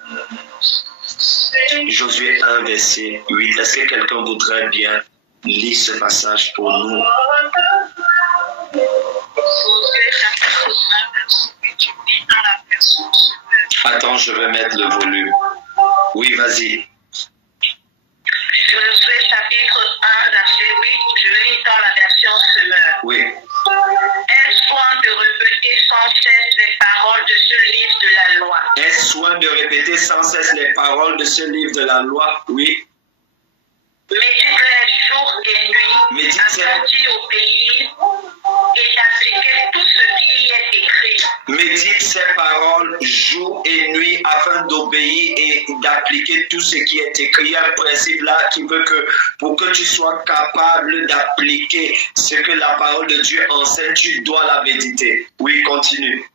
Josué 1, verset 8. Est-ce que quelqu'un voudrait bien lire ce passage pour nous? Attends, je vais mettre le volume. Oui, vas-y. Josué chapitre 1, verset 8, je lis dans la version Semeur. Oui. Aie soin de répéter sans cesse les paroles de ce livre de la loi. Aie soin de répéter sans cesse les paroles de ce livre de la loi. Oui. Médite-les jour et nuit, attentif au pays et d'appliquer tout ce qui y est écrit. Médite ces paroles jour et nuit afin d'obéir et d'appliquer tout ce qui est écrit. Il y a un principe là qui veut que pour que tu sois capable d'appliquer ce que la parole de Dieu enseigne, tu dois la méditer. Oui, continue.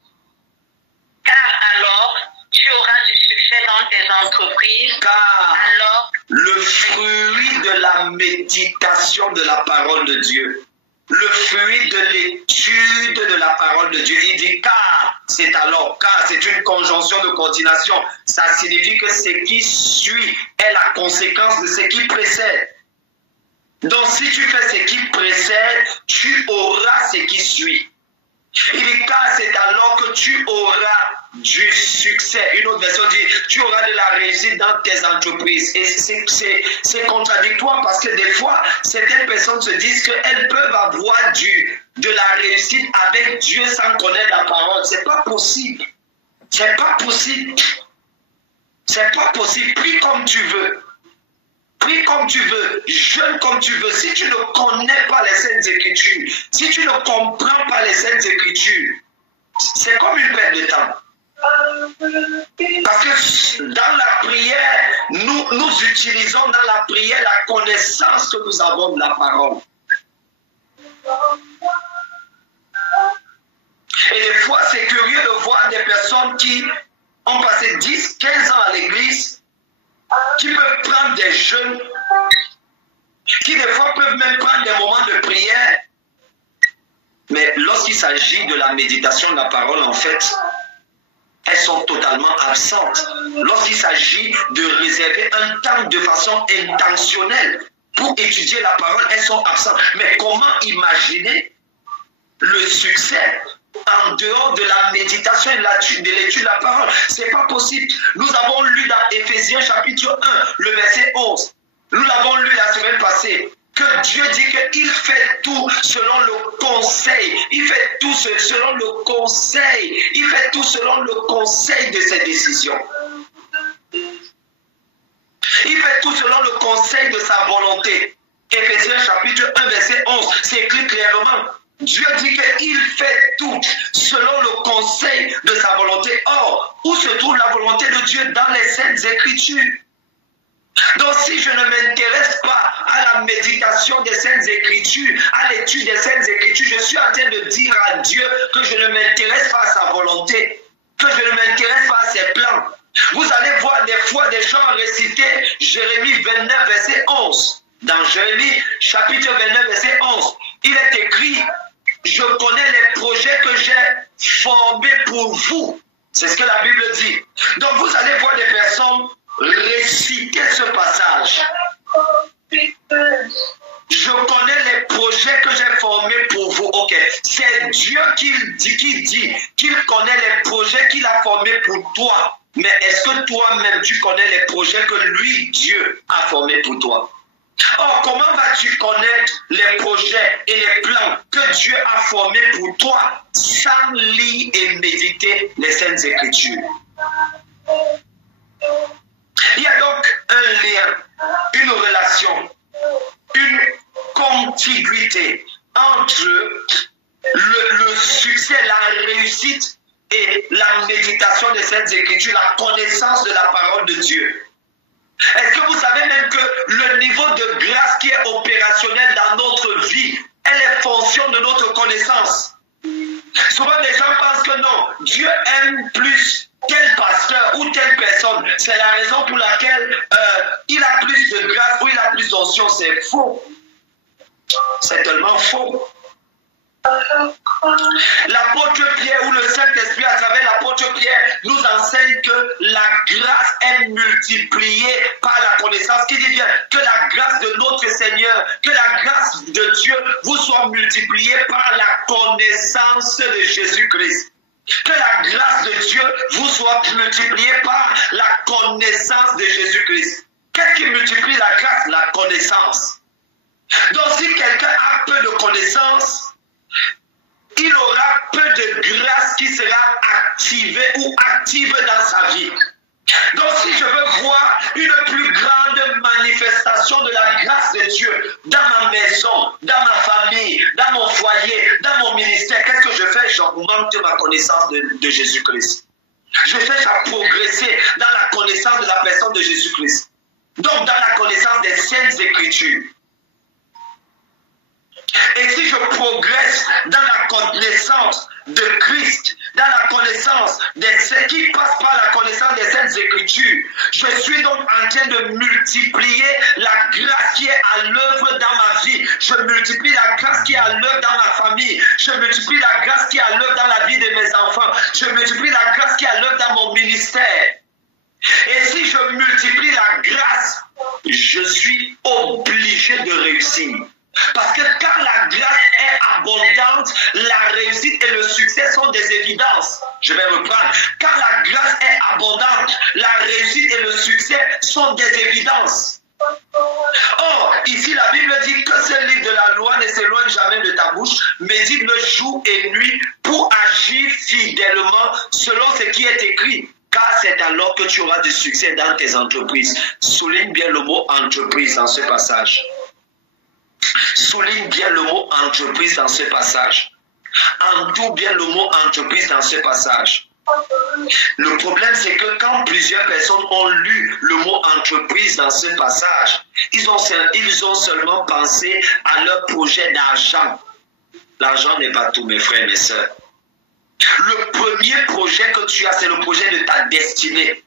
Car alors, tu auras du succès dans tes entreprises. Car alors, le fruit de la méditation de la parole de Dieu, le fruit de l'étude de la parole de Dieu, il dit car, c'est alors, car c'est une conjonction de continuation. Ça signifie que ce qui suit est la conséquence de ce qui précède. Donc si tu fais ce qui précède, tu auras ce qui suit. Il dit, car c'est alors que tu auras du succès. Une autre version dit, tu auras de la réussite dans tes entreprises. Et c'est contradictoire parce que des fois, certaines personnes se disent qu'elles peuvent avoir de la réussite avec Dieu sans connaître la parole. C'est pas possible. C'est pas possible. C'est pas possible. Prie comme tu veux. Prie comme tu veux, jeûne comme tu veux. Si tu ne connais pas les Saintes Écritures, si tu ne comprends pas les Saintes Écritures, c'est comme une perte de temps. Parce que dans la prière, nous utilisons dans la prière la connaissance que nous avons de la parole. Et des fois, c'est curieux de voir des personnes qui ont passé 10, 15 ans à l'église, qui peuvent prendre des jeûnes, qui des fois peuvent même prendre des moments de prière, mais lorsqu'il s'agit de la méditation de la parole, en fait, elles sont totalement absentes. Lorsqu'il s'agit de réserver un temps de façon intentionnelle pour étudier la parole, elles sont absentes. Mais comment imaginer le succès en dehors de la méditation et de l'étude de la parole? C'est pas possible. Nous avons lu dans Éphésiens chapitre 1, le verset 11. Nous l'avons lu la semaine passée. Que Dieu dit qu'il fait tout selon le conseil. Il fait tout selon le conseil. Il fait tout selon le conseil de ses décisions. Il fait tout selon le conseil de sa volonté. Éphésiens chapitre 1, verset 11. C'est écrit clairement. Dieu dit qu'il fait tout selon le conseil de sa volonté. Or, où se trouve la volonté de Dieu? Dans les Saintes Écritures. Donc, si je ne m'intéresse pas à la méditation des Saintes Écritures, à l'étude des Saintes Écritures, je suis en train de dire à Dieu que je ne m'intéresse pas à sa volonté, que je ne m'intéresse pas à ses plans. Vous allez voir des fois des gens réciter Jérémie 29, verset 11. Dans Jérémie, chapitre 29, verset 11, il est écrit: je connais les projets que j'ai formés pour vous. C'est ce que la Bible dit. Donc vous allez voir des personnes réciter ce passage. Je connais les projets que j'ai formés pour vous. Ok, c'est Dieu qui dit qu'il connaît les projets qu'il a formés pour toi. Mais est-ce que toi-même tu connais les projets que lui, Dieu, a formés pour toi? Or, comment vas-tu connaître les projets et les plans que Dieu a formés pour toi sans lire et méditer les Saintes Écritures? Il y a donc un lien, une relation, une contiguïté entre le succès, la réussite et la méditation des Saintes Écritures, la connaissance de la parole de Dieu. Est-ce que vous savez même que le niveau de grâce qui est opérationnel dans notre vie, elle est fonction de notre connaissance? Souvent les gens pensent que non, Dieu aime plus tel pasteur ou telle personne. C'est la raison pour laquelle il a plus de grâce ou il a plus d'onction. C'est faux. C'est tellement faux. L'apôtre Pierre ou le Saint-Esprit à travers l'apôtre Pierre nous enseigne que la grâce est multipliée par la connaissance. Qui dit bien que la grâce de notre Seigneur, que la grâce de Dieu vous soit multipliée par la connaissance de Jésus-Christ. Que la grâce de Dieu vous soit multipliée par la connaissance de Jésus-Christ. Qu'est-ce qui multiplie la grâce? La connaissance. Donc si quelqu'un a peu de connaissance, il aura peu de grâce qui sera activée ou active dans sa vie. Donc si je veux voir une plus grande manifestation de la grâce de Dieu dans ma maison, dans ma famille, dans mon foyer, dans mon ministère, qu'est-ce que je fais? J'augmente ma connaissance de Jésus-Christ. Je cherche à progresser dans la connaissance de la personne de Jésus-Christ. Donc dans la connaissance des Saintes Écritures. Et si je progresse dans la connaissance de Christ, dans la connaissance qui passe par la connaissance des Saintes Écritures, je suis donc en train de multiplier la grâce qui est à l'œuvre dans ma vie. Je multiplie la grâce qui est à l'œuvre dans ma famille. Je multiplie la grâce qui est à l'œuvre dans la vie de mes enfants. Je multiplie la grâce qui est à l'œuvre dans mon ministère. Et si je multiplie la grâce, je suis obligé de réussir. Parce que quand la grâce est abondante, la réussite et le succès sont des évidences. Je vais reprendre. Quand la grâce est abondante, la réussite et le succès sont des évidences. Or, ici la Bible dit que ce livre de la loi ne s'éloigne jamais de ta bouche, médite-le jour et nuit pour agir fidèlement selon ce qui est écrit. Car c'est alors que tu auras du succès dans tes entreprises. Souligne bien le mot entreprise dans ce passage. Souligne bien le mot entreprise dans ce passage. Entoure bien le mot entreprise dans ce passage. Le problème, c'est que quand plusieurs personnes ont lu le mot entreprise dans ce passage, ils ont seulement pensé à leur projet d'argent. L'argent n'est pas tout, mes frères et mes sœurs. Le premier projet que tu as, c'est le projet de ta destinée.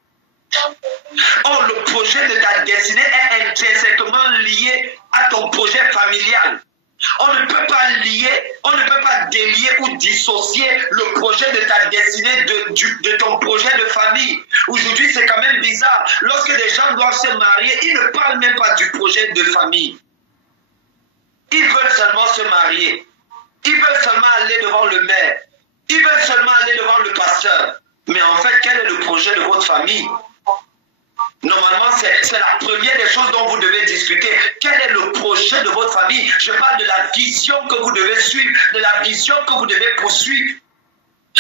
Or, le projet de ta destinée est intrinsèquement lié à ton projet familial. On ne peut pas lier, on ne peut pas délier ou dissocier le projet de ta destinée de ton projet de famille. Aujourd'hui, c'est quand même bizarre. Lorsque des gens doivent se marier, ils ne parlent même pas du projet de famille. Ils veulent seulement se marier. Ils veulent seulement aller devant le maire. Ils veulent seulement aller devant le pasteur. Mais en fait, quel est le projet de votre famille? Normalement, c'est la première des choses dont vous devez discuter. Quel est le projet de votre famille? Je parle de la vision que vous devez suivre, de la vision que vous devez poursuivre.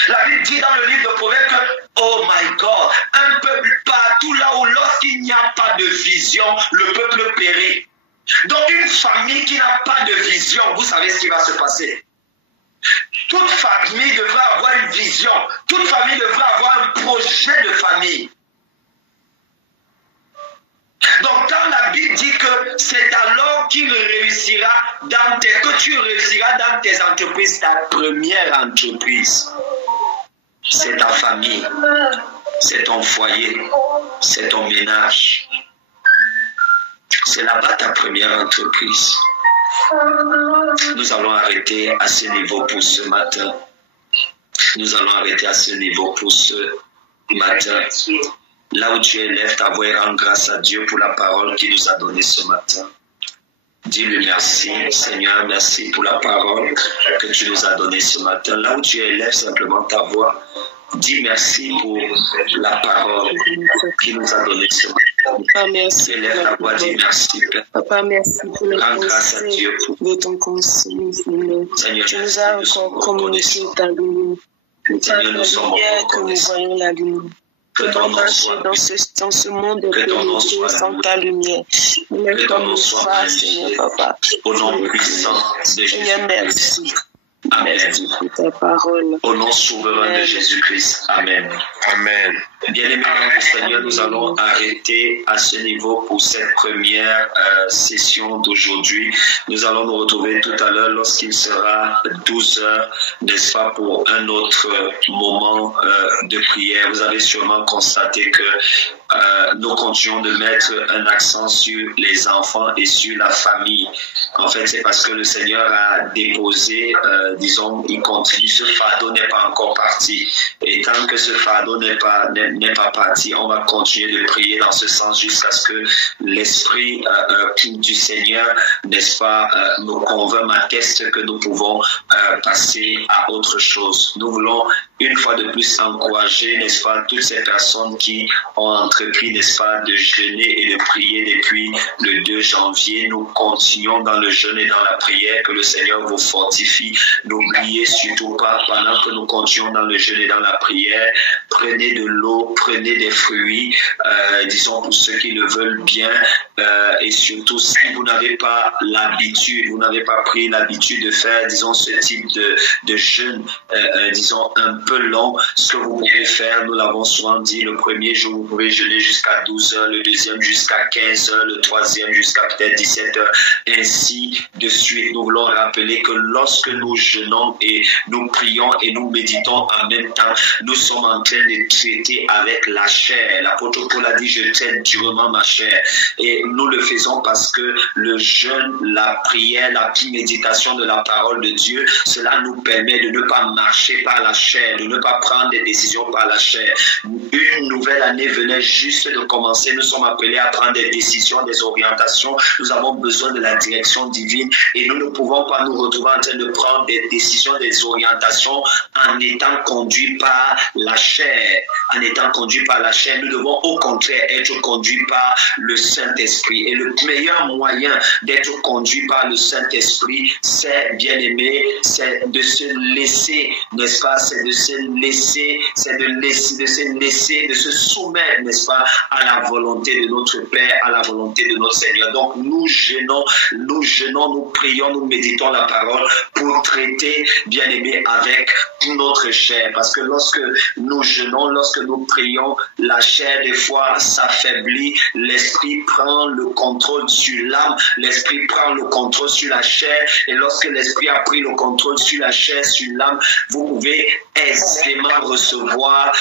La Bible dit dans le livre de Proverbes que, oh my God, un peuple partout là où lorsqu'il n'y a pas de vision, le peuple périt. Donc une famille qui n'a pas de vision, vous savez ce qui va se passer. Toute famille devrait avoir une vision. Toute famille devrait avoir un projet de famille. Donc quand la Bible dit que c'est alors qu'il réussira que tu réussiras dans tes entreprises, ta première entreprise, c'est ta famille, c'est ton foyer, c'est ton ménage. C'est là-bas ta première entreprise. Nous allons arrêter à ce niveau pour ce matin. Nous allons arrêter à ce niveau pour ce matin. Là où tu es, lève ta voix et rends grâce à Dieu pour la parole qu'il nous a donnée ce matin. Dis-lui merci, Seigneur, merci pour la parole que tu nous as donnée ce matin. Là où tu es, lève simplement ta voix. Dis merci pour la parole qu'il nous a donnée ce matin. Papa, merci. Élève ta voix, dis merci, Père. Papa, merci pour le conseil de ton conseil, Seigneur. Tu nous as encore communiqué ta lumière. Seigneur, nous sommes que nous voyons la lumière. Comment marcher dans ce monde pénétré sans ta lumière. Mais comme nous sois, Seigneur, Papa. Au nom puissant de Jésus. Seigneur, merci. Amen. Merci pour ta parole. Au nom souverain de Jésus-Christ. Amen. Amen. Bien-aimés dans le Seigneur, nous allons arrêter à ce niveau pour cette première session d'aujourd'hui. Nous allons nous retrouver tout à l'heure lorsqu'il sera 12 heures, n'est-ce pas, pour un autre moment de prière. Vous avez sûrement constaté que nous continuons de mettre un accent sur les enfants et sur la famille. En fait, c'est parce que le Seigneur a déposé, il continue, ce fardeau n'est pas encore parti. Et tant que ce fardeau n'est pas parti, on va continuer de prier dans ce sens jusqu'à ce que l'Esprit du Seigneur, n'est-ce pas, nous convainc, m'atteste que nous pouvons passer à autre chose. Nous voulons une fois de plus encourager, n'est-ce pas, toutes ces personnes qui ont entrepris, n'est-ce pas, de jeûner et de prier depuis le 2 janvier. Nous continuons dans le jeûne et dans la prière, que le Seigneur vous fortifie. N'oubliez surtout pas, pendant que nous continuons dans le jeûne et dans la prière, prenez de l'eau, prenez des fruits, disons pour ceux qui le veulent bien, et surtout si vous n'avez pas l'habitude, vous n'avez pas pris l'habitude de faire, disons, ce type de jeûne, disons, un peu long, ce que vous pouvez faire, nous l'avons souvent dit, le premier jour, vous pouvez jeûner jusqu'à 12 heures, le deuxième jusqu'à 15 heures, le troisième jusqu'à peut-être 17 heures, ainsi de suite. Nous voulons rappeler que lorsque nous jeûnons et nous prions et nous méditons en même temps, nous sommes en train de traiter avec la chair. L'apôtre Paul a dit, je traite durement ma chair. Et nous le faisons parce que le jeûne, la prière, la méditation de la parole de Dieu, cela nous permet de ne pas marcher par la chair, de ne pas prendre des décisions par la chair. Une nouvelle année venait juste de commencer. Nous sommes appelés à prendre des décisions, des orientations. Nous avons besoin de la direction divine et nous ne pouvons pas nous retrouver en train de prendre des décisions, des orientations en étant conduits par la chair. En étant conduits par la chair, nous devons au contraire être conduits par le Saint-Esprit. Et le meilleur moyen d'être conduit par le Saint-Esprit, c'est, bien aimé, c'est de se laisser, n'est-ce pas, c'est de se laisser, de se soumettre, n'est-ce pas, à la volonté de notre Père, à la volonté de notre Seigneur. Donc nous jeûnons, nous prions, nous méditons la parole pour traiter, bien aimé, avec notre chair. Parce que lorsque nous jeûnons, lorsque nous prions, la chair des fois s'affaiblit, l'esprit prend le contrôle sur l'âme, l'esprit prend le contrôle sur la chair, et lorsque l'esprit a pris le contrôle sur la chair, sur l'âme, vous pouvez aisément recevoir,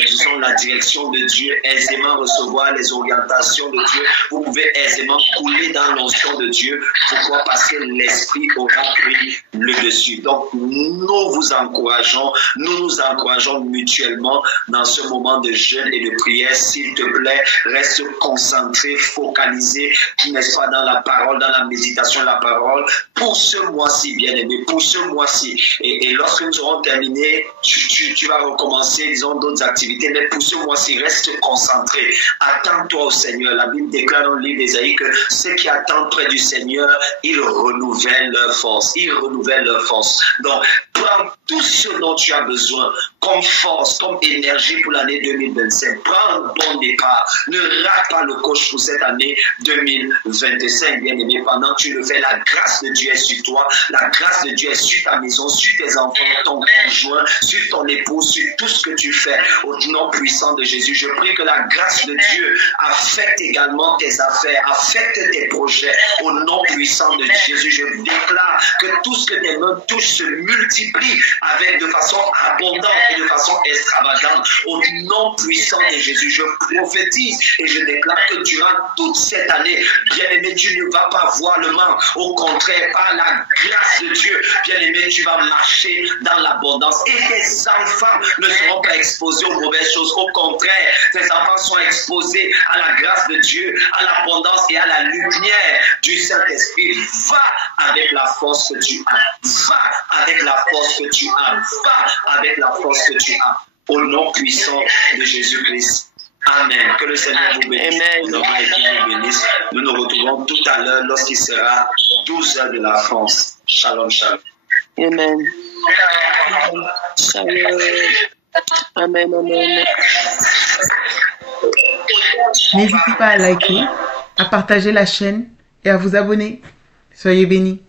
disons, la direction de Dieu, aisément recevoir les orientations de Dieu, vous pouvez aisément couler dans l'onction de Dieu. Pourquoi? Parce que l'esprit aura pris le dessus. Donc, nous vous encourageons, nous nous encourageons mutuellement dans ce moment de jeûne et de prière. S'il te plaît, reste concentré, focalisé, n'est-ce pas, dans la parole, dans la méditation de la parole, pour ce mois-ci, bien aimé, pour ce mois-ci. Et lorsque nous aurons terminé, tu vas recommencer, disons, d'autres activités, mais pour ce mois-ci, reste concentré. Attends-toi au Seigneur. La Bible déclare dans le livre d'Ésaïe que ceux qui attendent près du Seigneur, ils renouvellent leur force. Ils renouvellent leur force. Donc, prends tout ce dont tu as besoin comme force, comme énergie pour l'année 2025. Prends un bon départ. Ne rate pas le coche pour cette année 2025, bien aimé. Pendant que tu le fais, la grâce de Dieu est sur toi. La grâce de Dieu est sur ta maison, sur tes enfants, ton conjoint, sur ton épouse, sur tout ce que tu fais. Au nom puissant de Jésus, je prie que la grâce de Dieu affecte également tes affaires, affecte tes projets. Au nom puissant de Jésus, je déclare que tout ce que tes mains touchent se multiplie avec de façon abondante et de façon extravagante. Au nom puissant de Jésus, je prophétise et je déclare que durant toute cette année, bien-aimé, tu ne vas pas voir le manque. Au contraire, par la grâce de Dieu, bien-aimé, tu vas marcher dans l'abondance et tes enfants ne seront pas exposés aux mauvaises choses. Au contraire, tes enfants sont exposés à la grâce de Dieu, à l'abondance et à la lumière du Saint-Esprit. Va avec la force que tu as. Va avec la force que tu as. Va avec la force que tu as. Au nom puissant de Jésus-Christ. Amen. Que le Seigneur vous bénisse. Amen. Nous nous retrouvons tout à l'heure lorsqu'il sera 12 heures de la France. Shalom, shalom. Amen. Shalom. Amen, amen. N'hésitez pas à liker, à partager la chaîne et à vous abonner. Soyez bénis.